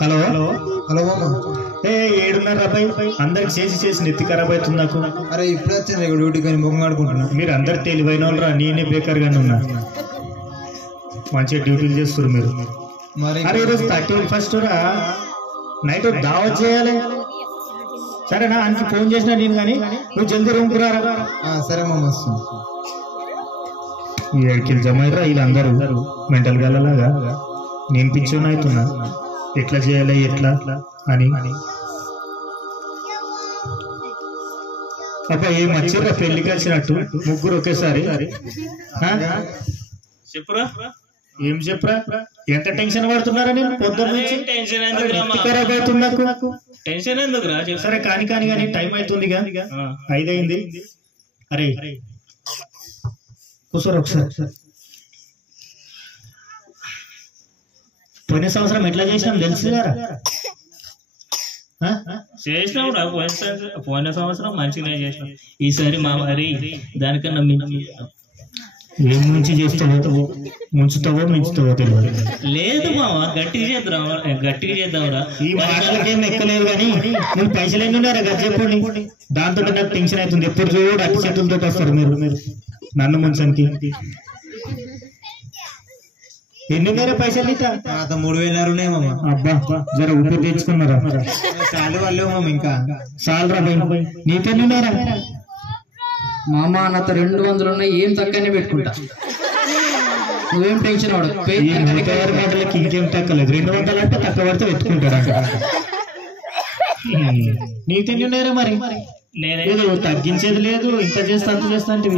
Hello hello మామ. ఏడున్నర అబ్బాయి అందరికి చేసి నెత్తి ఖరాబ్ అవుతుంది నాకు. అరే ఇప్పుడు వచ్చాను డ్యూటీ కానీ ముఖం ఆడుకుంటున్నా. మీరు అందరు తెలివైన వాళ్ళు రా, నేనే బేకార్ గానే ఉన్నా. మంచిగా డ్యూటీలు చేస్తారు మీరు. మరి అరే ఈరోజు 31st రా, నైట్ దావత్ చేయాలి. సరేనా? ఆయనకి ఫోన్ చేసినా నేను, కానీ నువ్వు జల్దీ రూమ్కి రారా. సరే మామ వస్తుంది. ఈ ఏడుకిలు జమ అయ్యారా వీళ్ళందరూ మెంటల్ గల్లలాగా. నేను పిచ్చోని అవుతున్నా, ఎట్లా చేయాలి ఎట్లా అని. అబ్బా ఏం వచ్చిర్రా పెళ్లికి వచ్చినట్టు ముగ్గురు ఒకేసారి. చెప్పురా, ఏం చెప్పరా? ఎంత టెన్షన్ పడుతున్నారా? నేను పొద్దున్న నుంచి టెన్షన్ ఖరాబ్ అవుతుంది నాకు. టెన్షన్ ఎందుకురా? సరే కానీ టైం అవుతుంది, 5 అయింది. అరే కూర్చోరు ఒకసారి. పోయిన సంవత్సరం ఎట్లా చేసినాం తెలుసు గారా? చేసినావు రా, పోయిన సంవత్సరం మంచిగానే చేసినాం. ఈసారి మా మరి దానికన్నా ఏం నుంచి చేస్తావో, ముంచుతావో మించుతావో తెలియదు. లేదు మామ, గట్టిగా చేద్దాంరా. ఈ మాటలకేం ఎక్కలేదు, కానీ నువ్వు పైసలు ఎన్ని ఉన్నారా గది చెప్పండి. దాంతో నాకు టెన్షన్ అవుతుంది. ఎప్పుడు చూడు అట్టి చేతులతో వస్తారు మీరు నన్ను ముంచడానికి. ఎన్ని వేరే పైసలు ఇస్తా? 3,000 ఉన్నాయి మామ. అబ్బా జర ఊపిరి తెచ్చుకున్నారా? చాలు వాళ్ళు మామ, ఇంకా చాలరా భయ్. నీకెన్ని ఉన్నారా? మామ నాతో 200 ఉన్నాయి, ఏం తక్కువనే పెట్టుకుంటా. నువ్వేం టెన్షన్ అవడు. మాటలకి ఇంకేం తక్కలేదు. 200 అంటే తక్కువ పడితే వెతుకుంటారా? నీకెన్ని ఉన్నారా మరి? నేనేదో తగ్గించేది లేదు, ఇంత చేస్తా అంత చేస్తా అంటే.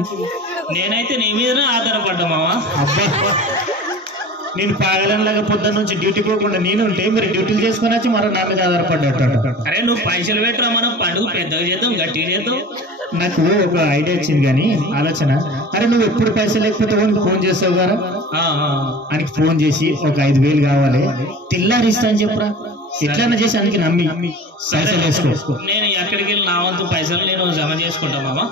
నేనైతే నీ మీద ఆధారపడ్డా మామ. అబ్బా నేను పాగలంలాగా పొద్దున్న నుంచి డ్యూటీ పోకుండా నేను ఉంటే మీరు డ్యూటీలు చేసుకుని వచ్చి మరో నా మీద ఆధారపడ్డా. అరే నువ్వు పైసలు పెట్టరా, మనం పండుగ పెద్దగా చేద్దాం, గట్టిగా చేద్దాం. నాకు ఒక ఐడియా వచ్చింది కానీ ఆలోచన. అరే నువ్వు ఎప్పుడు పైసలు లేకపోతే ఫోన్ చేస్తావు కదా, ఆయనకి ఫోన్ చేసి ఒక 5,000 కావాలి తెల్లారి ఇస్తా అని చెప్పరా. ఎట్లన్నా చేసి ఆయనకి నమ్మి పైసలు వేసుకో. నేను ఎక్కడికి వెళ్ళి నా వంతు పైసలు నేను జమ చేసుకుంటా మామ.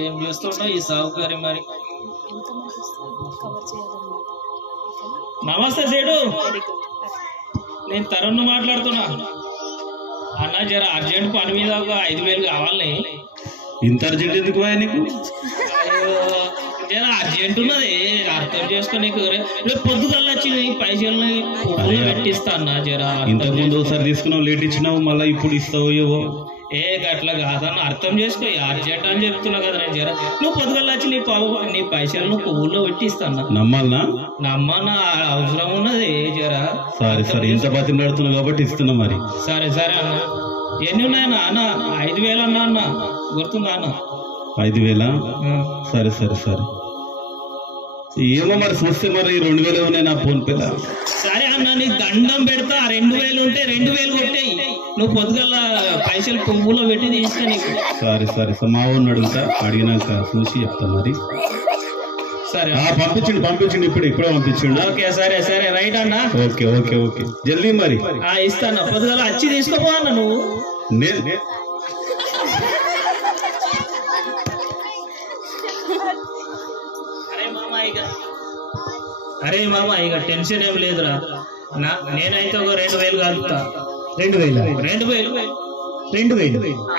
ఏం చేస్తుంటావు ఈ సాగుకారి మరి? నమస్తే సేటు, నేను తరుణ్ మాట్లాడుతున్నా. అన్న జర అర్జెంట్ పని మీద ఒక 5,000 కావాలి. ఇంత అర్జెంట్ ఎందుకు పోయా నీకు? జర అర్జెంట్ ఉన్నది, అర్థం చేసుకో. నీకు రేపు పొద్దుగల్లా వచ్చి నీ పైసల్ని పెట్టిస్తా అన్న. జర ఇంతకు ముందు ఒకసారి తీసుకున్నావు, లేట్ ఇచ్చినావు, మళ్ళీ ఇప్పుడు ఇస్తావు ఏవో. అట్లా కాదన్న, అర్థం చేసుకో. అర్జెంట్ అని చెప్తున్నా కదా నేను. జర నువ్వు పొద్దుగల్లా వచ్చి నీ పైసలు నువ్వు పువ్వుల్లో పెట్టిస్తా అన్న. నమ్మాలనా? నమ్మన్నా, అవసరం ఉన్నది జర. సరే ఇంత బాధ్యత నడుతున్నావు కాబట్టి ఇస్తున్నా మరి. సరే అన్న. ఎన్ని ఉన్నాయన్నా? అన్న 5,000 అన్నా అన్న, గుర్తుందా అన్న? 5,000? సరే ఏమో మరి చూస్తే మరి 2,000 ఉన్నాయి నా ఫోన్ పేలా. సరే అన్న, నీకు దండం పెడతా. 2,000 ఉంటే 2,000 కొట్టాయి. నువ్వు పొద్దుగల పైసలు పువ్వులో పెట్టి తీస్తా నీకు. సరే మా ఊరిని అడుగుతా, అడిగినాక చూసి చెప్తా మరి. సరే పంపించండి ఇప్పుడే పంపించండి. ఓకే సరే రైట్ అన్న. ఓకే జల్దీ మరి ఇస్తాను. పొద్దుగల వచ్చి తీసుకోపో అన్న నువ్వు. అరే మామ ఇక టెన్షన్ ఏం లేదురా. నేనైతే ఒక 2,000 కలుపుతా. 2,000?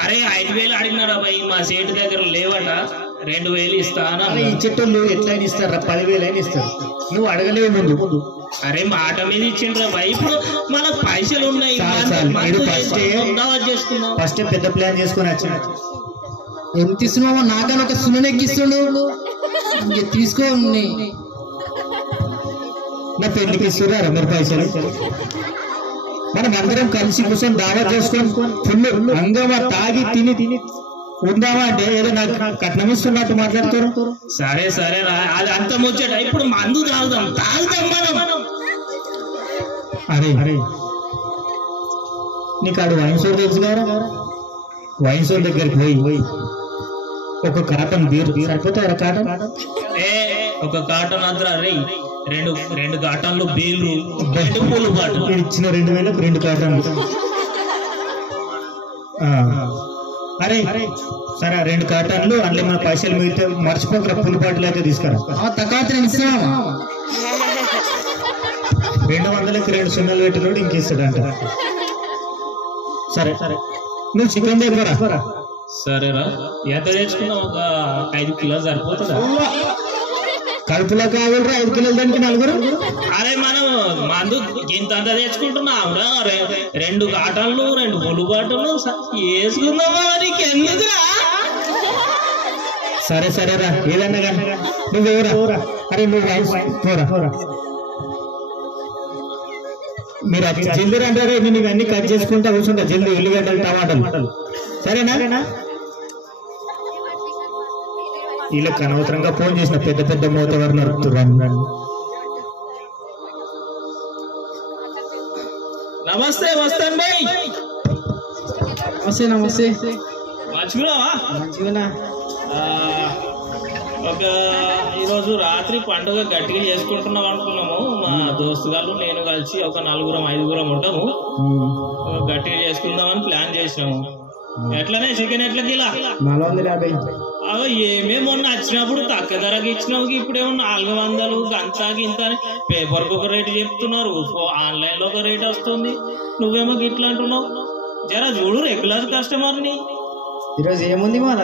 అరే 5,000 అడిగినాడు అబ్బాయి, మా సేటు దగ్గర లేవట. 2,000 ఇస్తా. ఇచ్చేటోళ్ళు ఎట్లా ఇస్తారా? 10,000 అయినా ఇస్తారు. నువ్వు అడగలేవు ముందు. అరే మాట మీద ఇచ్చిండ్రా బాయ్. ఇప్పుడు మన పైసలు ఉన్నాయి, ఫస్ట్ పెద్ద ప్లాన్ చేసుకుని వచ్చా. ఎంత ఇస్తున్నావో నాకని ఒక సున్నెక్కిస్తుండు. తీసుకో, నా పెళ్లికి ఇస్తున్నారా మీరు పైసలు? మనం అందరం కలిసి కూర్చొని దావా చేసుకొని ఫుల్ అంగమా తాగి తిని ఉందామా అంటే ఏదో నాకు కట్నం ఇస్తున్నట్టు మాట్లాడుతారు. సరే అది అంత ముచ్చట. ఇప్పుడు మందు తాగుదాం మనం. అరే నీకు ఆడు వైన్ స్టోర్ తెలుసు కదా? వైన్ స్టోర్ దగ్గరికి పోయి ఒక కాటన్ బీర్ సరిపోతారా? ఒక కాటన్ అంతా రే, 2 కాటన్లు బీర్లు, 2 పూలు బాటలు ఇచ్చిన 2,000 2 కాటన్లు. అరే సరే 2 కాటన్లు అందులో మన పైసలు మిగిలితే మర్చిపోక పుల్ బాటిల్ అయితే తీసుకురా. తక్కువ నేను ఇస్తామా 200కి 2 సున్నాలు పెట్టినోడు ఇంక ఇస్తాడంట. సరే సరే నువ్వు చికెన్ దగ్గర సరేరా ఎంత తెచ్చుకున్నావు? ఒక 5 కిలోలు సరిపోతుందా? కడుపులో కావాలరా 5 కిలోలు దానికి 4. అరే మనం మందు ఇంత తెచ్చుకుంటున్నావురా. 2 కాటన్లు 2 పొలు బాటలు వేసుకుందామా? నీకు ఎందుకురా? సరే సరేరా ఏదన్నా కానీ నువ్వేరా. అరే నువ్వు పోరా మీరు జల్దీ అంటారా? నేను ఇవన్నీ కట్ చేసుకుంటా కూర్చుంటా జల్దీ. ఉల్లిగడ్డలు టమాటాలు సరేనా? వీళ్ళకి అనవసరంగా ఫోన్ చేసిన పెద్ద పెద్ద మోతగారు నడుపుతున్నారు. నమస్తే వస్తాను బై. నమస్తే నమస్తే. మంచిగున్నావా? మంచిగా. ఈరోజు రాత్రి పండుగ గట్టిగా చేసుకుంటున్నాం అనుకున్నాము. మా దోస్తు గారు నేను కలిసి ఒక 4-5 ఉంటాము. గట్టిగా చేసుకుందామని ప్లాన్ చేసినాము. ఎట్లనే చికెన్ ఎట్లా కిలా? 450. ఏమేమి మొన్న వచ్చినప్పుడు తక్కువ ధరకి ఇచ్చినావు. ఇప్పుడేమో 400 గంతా గింత అని పేపర్కి ఒక రేటు చెప్తున్నారు, ఆన్లైన్ లో ఒక రేట్ వస్తుంది. నువ్వేమో గిట్లా అంటున్నావు. జరా చూడు రెగ్యులర్ కస్టమర్ని. ఈరోజు ఏముంది మన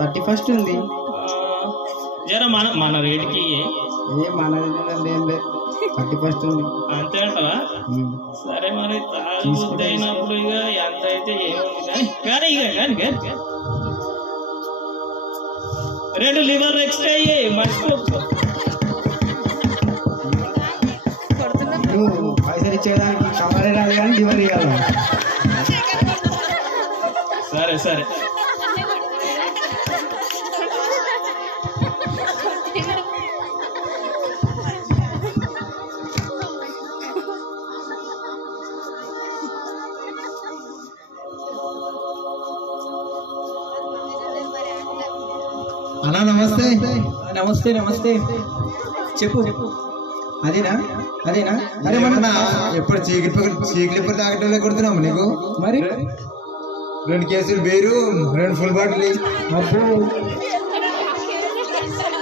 31st ఉంది. జరా మన రేటుకి మన 31st ఉంది అంతే అంటావా? సరే మరి తాగుబుద్ధి అయినప్పుడు ఇక ఎంత అయితే ఏముంది కానీ ఇక 2 లివర్ ఎక్స్ట్రా అయ్యే మర్చిపోకు. పైసలు ఇచ్చేదానికి కవరే రాదు కానీ లివర్ ఇవ్వాలి. సరే సరే అన్నా నమస్తే. నమస్తే నమస్తే. చెప్పు. అదేనా? అరే మన ఎప్పుడు చీకలి తాగటంలో కొడుతున్నాము నీకు. మరి 2 కేసులు బీరు 2 ఫుల్ బాటిల్. అబ్బో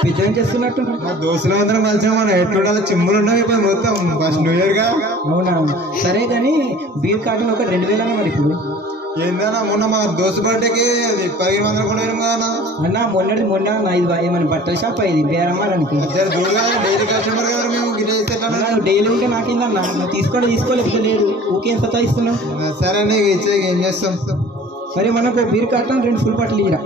విజయం చేస్తున్నట్టు. మా దోస్తులు అందరం కలిసిన మన ఎట్లుండాలి చిమ్ములు ఉన్నాం ఇప్పుడు మొత్తం ఫస్ట్ న్యూ ఇయర్ గా. అవునా? సరే కానీ బీర్ కార్టన్ ఒక 2000 మరి ఇప్పుడు ఏందన్నా మొన్న మా దోస్తు బర్త్డేకి 1500 కూడా కదా అన్న. మొన్న 5 ఏమైనా బట్టల షాప్ అయింది బేరమ్మాడానికి. డైలీ కస్టమర్ కదా మేము. డైలీ ఉంటే నాకేందన్నా, నువ్వు తీసుకోలేకపోతే లేదు. ఊకేం సతా ఇస్తున్నావు. సరే నీకు ఇచ్చే ఏం చేస్తాం. సరే మనకు బీర్ కార్టన్ 2 ఫుల్ బాటిల్ ఇరా.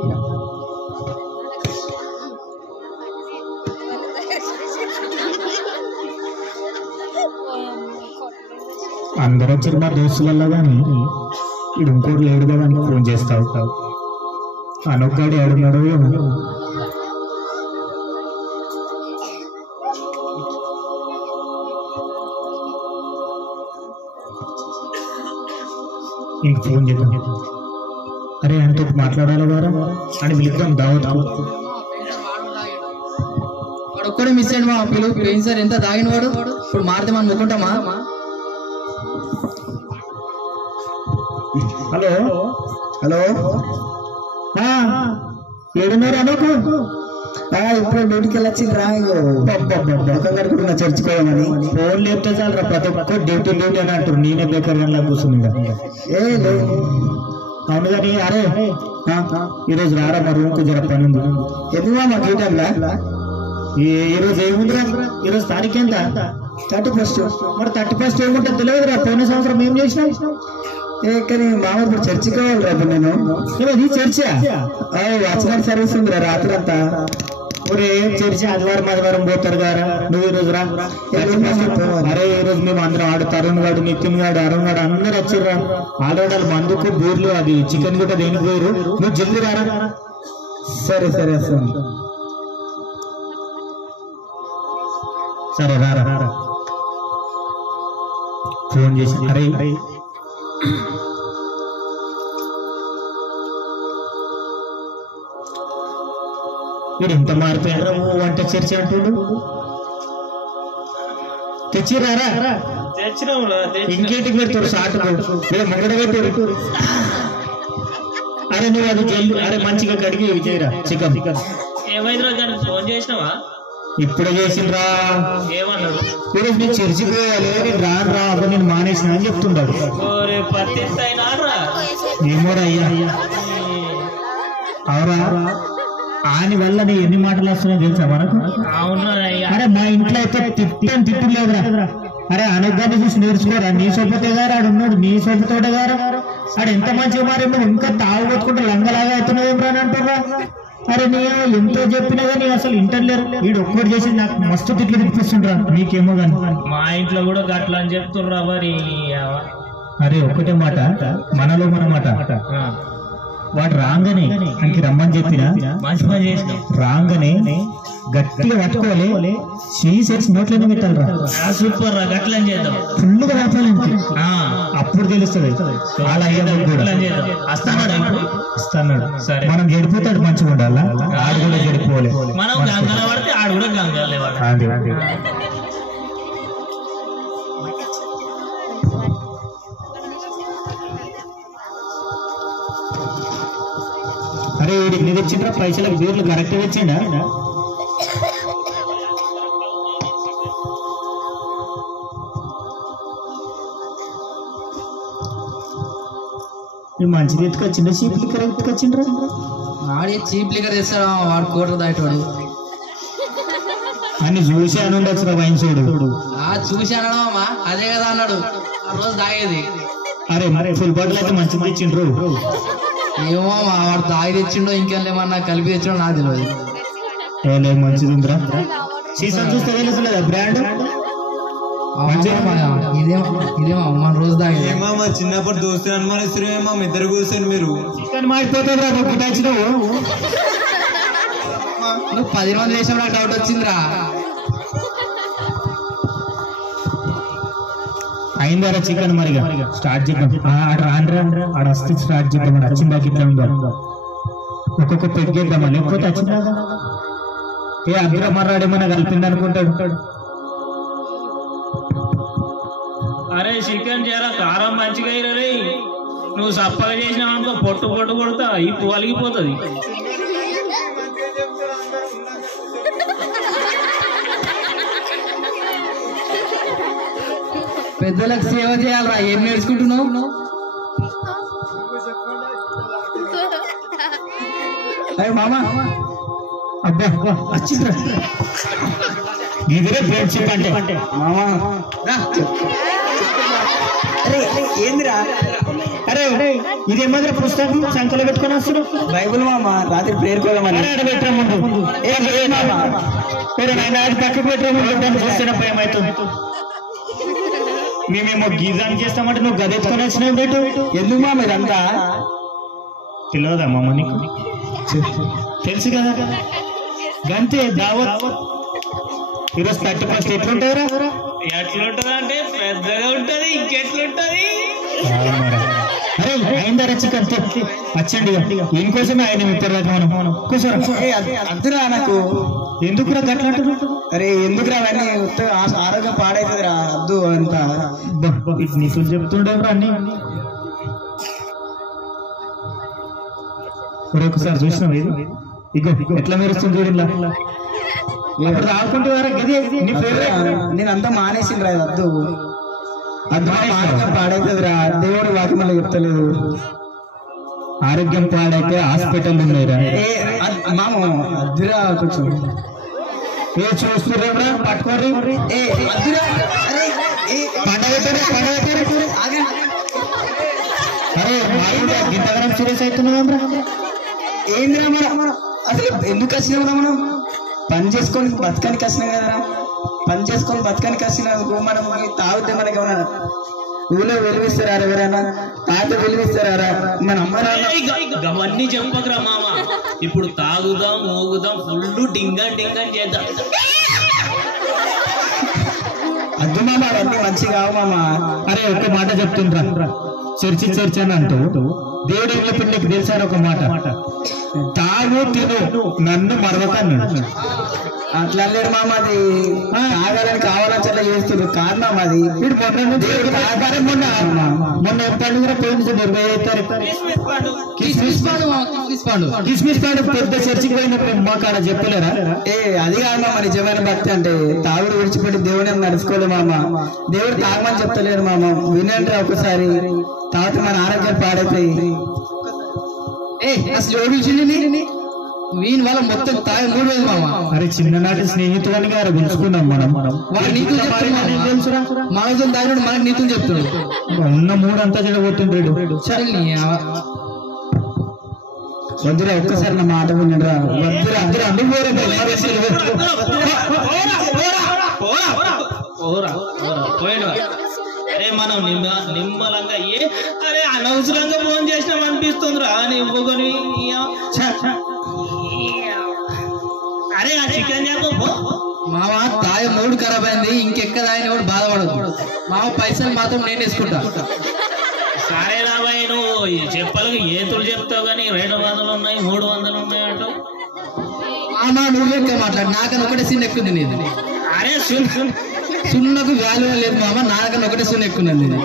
అందరూ వచ్చి మా దోస్తులలో కానీ ఇది ఇంకోటి లేడు కదా అని ఫోన్ చేస్తా ఉంటావు. అనొక్కడు ఏడున్నాడు ఏమో. ఇంక ఫోన్ చేద్దాం. అరే అంటే మాట్లాడాలి వారా అని పిలుద్దాం దావత్. వాడు ఒక్కడే మిస్ అయ్యాడు మా పిలుపు. ఏం సార్ ఎంత తాగిన వాడు ఇప్పుడు మారితే మనం అనుకుంటామా? హలో హలో ఏడున్నారు అనుకో. ఇప్పుడు డ్యూటీకి వెళ్ళొచ్చింది రా. కడుకుంటున్నా చర్చికి పోయామని. ఫోన్ లేపితే చాలు రా, ప్రతి ఒక్క డ్యూటీ అని అంటారు. నేనే బేకర్ గంటలా కూర్చుంది. అవును కానీ అరే ఈరోజు రారా మా రూమ్ కు జర పని ఉంది. ఎందుకు మా డ్యూటీ అలా? ఈరోజు ఏముందిరా? ఈరోజు తారీఖు ఎంత? 31st. మరి 31st ఏముంటుంది తెలియదురా. పోయిన సంవత్సరం ఏం చేసినాం? కానీ మామూలు ఇప్పుడు చర్చికి కావాలి రా. నేను ఇది చర్చ వాచ్మెన్ సర్వీస్ ఉంది రాత్రి అంతా. ఒరే చర్చి ఆదివారం పోతారు కదా. నువ్వు ఈ రోజు రా. అరే ఈ రోజు మేము అందరం ఆడు తరుణ్ గాడు, నితిన్ గాడు, అరుణ్ గాడు అందరు వచ్చిర్రా. ఆల్రెడీ వాళ్ళు మందుకు బీర్లు అది చికెన్ కూడా దేనికి పోయారు. నువ్వు జల్దీ రారా. సరే వస్తాను. సరే రారా. ఫోన్ చేసి అరే వీడు ఎంత మారిపోయారా వంట చర్చ అంటుడు. తెచ్చిరారా? తెచ్చినావురా. ఇంకేంటికి పెడతారు? షార్ట్ మొగడ పెట్టారు. అరే నువ్వు అది జల్లు అరే మంచిగా కడిగి చేయరా చికెన్ ఏమైందిరా కానీ ఫోన్ చేసినావా? ఇప్పుడే చేసిండ్రా. ఏమన్నాడు? ఈరోజు నేను చర్చికి పోయాలి, నేను రాను రా అప్పుడు నేను మానేసిన అని చెప్తుంటాడు. ఓరే పత్తి అయినారా? ఏమోరా అయ్యా అవరా ఆయన వల్ల నీ ఎన్ని మాటలు వస్తున్నాయో తెలుసా మనకు? అవునా? అరే మా ఇంట్లో అయితే తిట్టు లేదురా. అరే అనుగ్గాన్ని చూసి నేర్చుకోరా. నీ సొప్పతే గారు ఆడు ఉన్నాడు, నీ సొప్పతోటే గారు ఆడు ఎంత మంచిగా మారి ఇంకా తాగు కొట్టుకుంటే లంగలాగా అవుతున్నావు ఏం రాని అంటారా? అరే నీ ఎంతో చెప్పినా కానీ అసలు ఇంటర్లేరు. వీడు ఒక్కటి చేసి నాకు మస్తు తిట్లు తిప్పిస్తుండ్రా. నీకేమో కానీ మా ఇంట్లో కూడా గట్లా అని చెప్తుర్రా మరి. అరే ఒక్కటే మాట, మనలో మన మాట. వాడు రాగానే ఆయనకి రమ్మని చెప్పిన మంచి పని చేసిన రాగానే గట్టిగా పట్టుకోవాలి, చేసి నోట్లోనే పెట్టాలరా. సూపర్ రా, గట్లా చేద్దాం. ఫుల్గా రాపాలి, అప్పుడు తెలుస్తుంది. వాళ్ళ అయ్యమ్మకు కూడా వస్తున్నాడు. సరే మనం గడిపోతాడు మంచిగా ఉండాలా, ఆడు కూడా గడిపోవాలి. మనం గంగల పడితే ఆడు కూడా గంగలే. అరే వీడు ఎన్ని తెచ్చిండ్రా పైసలకు? బీర్లు కరెక్ట్ తెచ్చిండా? మంచిది ఎత్తుకొచ్చిండ్రా, చీప్ లిక్కర్ ఎత్తుకొచ్చిండ్రా. ఆడి చీప్ లిక్కర్ తెస్తాడు వాడు, కోట దాటవాడు. అన్ని చూసి అని ఉండొచ్చు వైన్ చూడు. చూశాను అమ్మా, అదే కదా అన్నాడు ఆ రోజు తాగేది. అరే మరి ఫుల్ బాటిల్ అయితే మంచిది తెచ్చిండ్రు. ఏమో వాడు తాగి తెచ్చిండో ఇంకేమన్నా కలిపి తెచ్చిండో నాకు తెలియదు. మంచిది ఉందిరా. సీజన్ చూస్తే తెలుసులేదా బ్రాండ్? ఇదేమో మన రోజు తాగేది. ఏమో మా చిన్నప్పుడు దోస్తులు అనుమానిస్తారేమో ఇద్దరు కూర్చొని మీరు చికెన్ మాడిపోతుంది రా. నువ్వు 10 మంది వేసావు, నాకు డౌట్ వచ్చిందిరా. అయిందారా చికెన్? మరిగా స్టార్ట్ చేద్దాం. రాండ్రా ఆడ వస్తే స్టార్ట్ చేద్దాం. వచ్చిందాక ఇట్లా ఉందా, ఒక్కొక్క పెగ్గేద్దామా లేకపోతే వచ్చిందాక ఏ అగ్ర మర్రాడేమన్నా కలిపింది అనుకుంటాడు. అరే చికెన్ చేరా కారం మంచిగా రే. నువ్వు సప్పగా చేసినావు అనుకో పొట్టు కొడతా ఇప్పు వలిగిపోతుంది. పెద్దలకు సేవ చేయాలరా. ఏం నేర్చుకుంటున్నావు? అయ్యో మామా, అబ్బా వచ్చిండ్రా. ఇదిరే ఫ్రెండ్షిప్ అంటే మామా. అరే ఏందిరా? అరే ఇదేమాదిరి పుస్తకం సంఖ్యలో పెట్టుకొని వస్తున్నావు? బైబుల్ మామ, రాత్రి ప్రేయర్ కోదామని పెట్టరా ముందు. అది పక్కకు పెట్టరా ముందు. చూస్తున్న భయం అవుతుంది. మేమేమో గీజాం చేస్తామంటే నువ్వు గదెత్తుకొని వచ్చినావు రేటు. ఎందుకు మా మీరంతా తెలియదా మామ నీకు? తెలుసు కదా. గంతే దావత్. ఈరోజు 31 ఎట్లుంటారా? ఎట్లుంటది అంటే పెద్దగా ఉంటది. ఇంకెట్లుంటది? అరే అయిందారా చికెన్? వచ్చండి ఇంకోసమే ఆయన ఇప్పటిదాకా మనం కూర్చోరా. అద్దురా నాకు. ఎందుకురా గట్లా? అరే ఎందుకురా అవన్నీ ఆరోగ్యం పాడైతుందిరా. అద్దు అంతా నీకు చెప్తుండేవరా అన్ని. ఒకసారి చూసినావు ఇది? ఇగో ఎట్లా మెరుస్తుంది చూడు. అప్పుడు రాకుంటే గది నేను అంతా మానేసిండ్రా. అద్దు ఆరోగ్యం పాడైతుందిరా. దేవుడు వాక్యం చెప్తలేదు. ఆరోగ్యం పాడైతే హాస్పిటల్ ఉన్నాయిరా. మామ అద్దురా కొంచెం. ఏ చూస్తున్నా పట్టుకోరి. అద్దురా. అరే ఇంతగానం సీరియస్ అవుతున్నాం. ఏందిరా మనం అసలు ఎందుకు వచ్చినాం? మనం పని చేసుకొని బతకానికి వచ్చినాం కదరా. పని చేసుకొని బతకానికి వచ్చినందుకు మనం తాగితే మనకి ఏమన్నా ఊళ్ళో వెలివిస్తారా? ఎవరైనా తాగితే వెలివిస్తారా? మన అమ్మ అవన్నీ చెప్పకరా మామ. ఇప్పుడు తాగుదాం, ఊగుదాం, ఫుల్ డింగా చేద్దాం. అద్దు మామ, అవన్నీ మంచిగా కావు మామ. అరే ఒక్క మాట చెప్తుండ్రా. చర్చి అని అంటూ దేవుడు ఏం చెప్పింది నీకు తెలుసా? ఒక మాట, తాగు తిను నన్ను మరవకన్నాడు. అట్లా లేడు మామ, అది తాగాలని కావాలని అట్లా చేస్తుంది కాదు మామ. అది మొన్న పండుగ పోయింది 25 తారీఖు కిస్మిస్ పాడు పెద్ద చర్చికి పోయినప్పుడు మా కాడ చెప్పలేరా? అది కాదు మామ నిజమైన భక్తి అంటే. తాగుడు విడిచిపెట్టి దేవుని నడుచుకోలేదు మామ. దేవుడు తాగమని చెప్తలేడు మామ. వినండి ఒకసారి, తాగితే మన ఆరోగ్యాలు పాడైతాయి. అసలు ఓడించింది వీని వల్ల మొత్తం తాగి 3 వేలు మామ. అరే చిన్ననాటి స్నేహితులని గారు పిలుచుకున్నాం మనం. వాడు నీతులు చెప్తున్నాడు, మనతో తాగినాడు మనకు నీతులు చెప్తున్నాడు. ఉన్న 3 అంతా చెడగొట్టిండ్రాడు. సరే వద్దురా ఒక్కసారి నా మాట వినరా. వద్దురా అందరూ అరే మనం నిమ్మలంగా అరే అనవసరంగా ఫోన్ చేసినాం అనిపిస్తుంది రా. ఇంకొకరి అరే ఆ చికెన్ చెప్పు మామ. తాయ 3 ఖరాబ్ అయింది, ఇంకెక్కడ ఆయన కూడా బాధపడదు మామ. పైసలు మాత్రం నేను వేసుకుంటా. సరే రాబాయ్, నువ్వు చెప్పలకు ఏతులు చెప్తావు కానీ 200 ఉన్నాయి 300 ఉన్నాయి అంటావు. మామ నువ్వు ఎక్కువ మాట్లాడు, నాకన్నా ఒకటే సీన్ ఎక్కుంది నీది. అరే సున్నకు వాల్యూ లేదు మామ, నాకన్నా ఒకటే సీన్ ఎక్కున్నది నీది.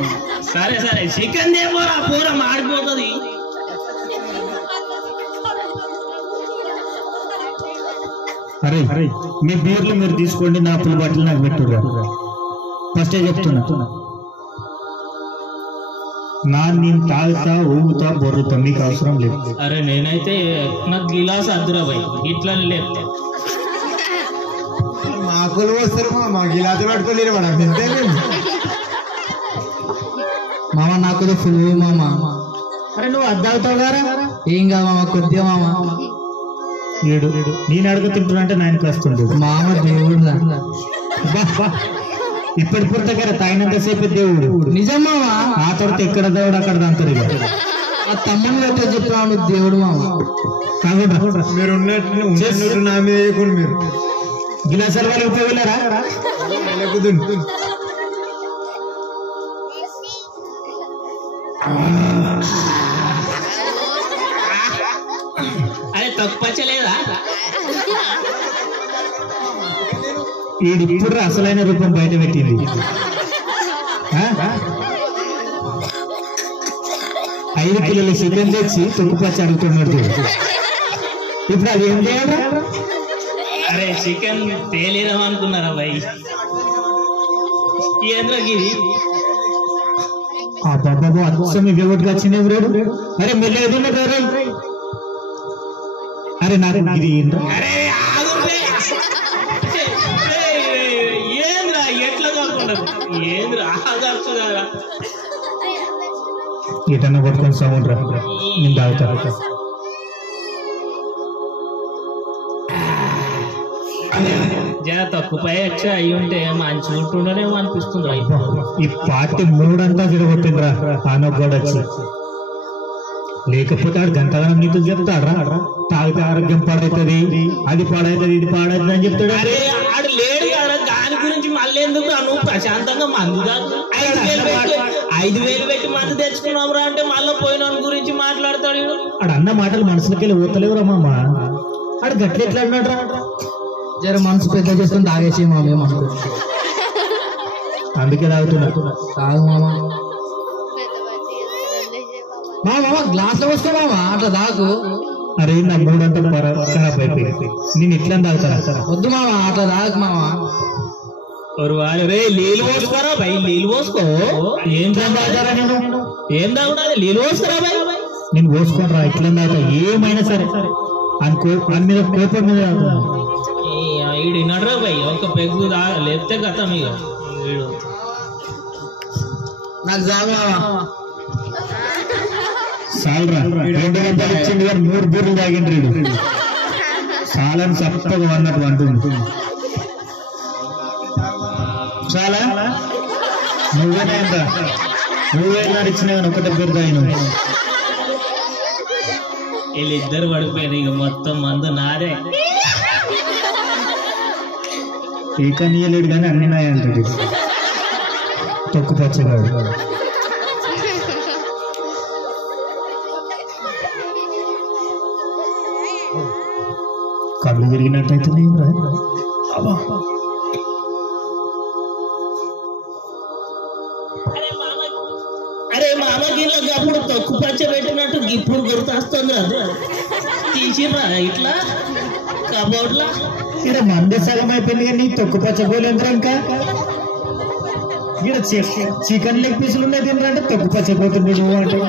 సరే సరే చికెన్ చెప్పరా, పూర మాడిపోతుంది. అరే మీ బీర్లు మీరు తీసుకోండి, నా పులి బట్టలు నాకు పెట్టుగా. ఫస్టే చెప్తున్నా, నేను తాగుతా ఊగుతా బొర్రుతా, మీకు అవసరం లేదు. అరే నేనైతే నాకు గిలాస్ అద్దురాబాయ్ ఇట్లా లేపుతా. మాకులు వస్తారు మా గిలాసు పట్టుకోలేరు మనం. మామ నాకు ఫుల్ మామ. అరే నువ్వు అద్దావుతావు గారా? ఏం కాదు మామ, కొద్దిగా మామ. నేను అడుగు తింటున్నా అంటే 9కి వస్తుంది మామ. దేవుడు ఇప్పటి పూర్తి దగ్గర తాగినంత సేపు దేవుడు. నిజం మామ. ఆ తర్వాత ఎక్కడ దేవుడు అక్కడ దంతరు. ఆ తమ్ముని ఎట్లా చెప్తున్నాను దేవుడు మామ. మీరు ఉన్నట్టు నా మీద వేయకుండా మీరు గిలాసాల వాళ్ళు ఉపయోగలేరా? అరే తక్కువచ్చలేదా? ఇప్పుడు అసలైన రూపం బయట పెట్టింది. 5 కిలోల చికెన్ తెచ్చి తొక్కుపచ్చి అడుగుతున్నట్టు. ఇప్పుడు అది ఏం చేయాలి? అరే చికెన్ తేలేదాం అనుకున్నారా భయ్? ఏంద్రగిరి బాబు అచ్చం ఇవ్వగొట్టుకు వచ్చింది ఎవరు? అరే మెల్ల ఎదున్నట్టు. అరే నాకు అరే ఏంద్రా ఎట్లా కాకుండా ఏంద్రా ఆగా ఎటన్నా పట్టుకొని సౌండ్ రా, నేను తాగుతా. జర తక్కువ పై వచ్చి అయి ఉంటే మంచి ఉంటుండేమో అనిపిస్తుంది. ఈ పార్టీ 3 అంతా తిరగొట్టిండ్రా ఆనోగోడు వచ్చి. లేకపోతే ఆడు గంటగానం నీతో చెప్తాడు రా, తాగితే ఆరోగ్యం పాడవుతుంది, అది పాడవుతుంది, ఇది పాడవుతుంది అని చెప్తాడు. అరే ఆడు లేడు కదా, దాని గురించి మళ్ళీ ఎందుకు నువ్వు ప్రశాంతంగా మందు దాకా 5,000 పెట్టి మందు తెచ్చుకున్నాం రా అంటే మళ్ళీ పోయిన గురించి మాట్లాడతాడు. ఆడు అన్న మాటలు మనసులోకి వెళ్ళి పోతలేవురా మామ. ఆడు గట్ల ఎట్లా అన్నాడు రా? జర మనసు పెద్ద చేసుకుని తాగేసి మామ. అందుకే తాగుతున్నట్టు. తాగు మామ. మామ గ్లాస్ లో వస్తా మామ, అట్లా తాగు. అరే నా 3 అంతా ఖరాబ్ అయిపోయింది, నేను ఇట్లా తాగుతారా? వద్దు మామ, అట్లా తాగు మామ. నీళ్ళు పోసుకోరా భయ్, నీళ్ళు పోసుకో. ఏం తాగుతారా? ఏం తాగుతా? నీళ్ళు పోసుకోరా భయ్. నేను పోసుకోనరా, ఇట్లా తాగుతా ఏమైనా సరే. అని మీద కోపం మీద ఈడు వినడరా భయ్, ఒక పెగ్గు లేపితే కథం ఇక. నాకు చాలు మామ. చాలరా, 2 గంటలు ఇచ్చింది కానీ 3 బీర్లు తాగిండ్రు. చాలని చప్పగా అన్నట్టు అంటుంది. చాలా నువ్వేనా ఎంత నువ్వేనా ఇచ్చినా కానీ ఒకటే బీర్ తాగిన. వీళ్ళిద్దరు పడిపోయారు, ఇక మొత్తం మందు నాదే. ఏకనీయలేడు కానీ అన్ని నాయ అంటాడు తొక్కుపచ్చగాడు. కళ్ళు తిరిగినట్టయితే అరే మామకి అప్పుడు తొక్కు పచ్చ పెట్టినట్టు ఇప్పుడు గుర్తొస్తుంది అది తీసిరా ఇట్లా కబోర్డ్లా ఇక్కడ మందే సగం అయిపోయింది కానీ తొక్కు పచ్చపోలేంద్రా ఇంకా ఇక్కడ చికెన్ లెగ్ పీసులు ఉన్నాయి తింటే తొక్కు పచ్చపోతుంది నువ్వు అంటే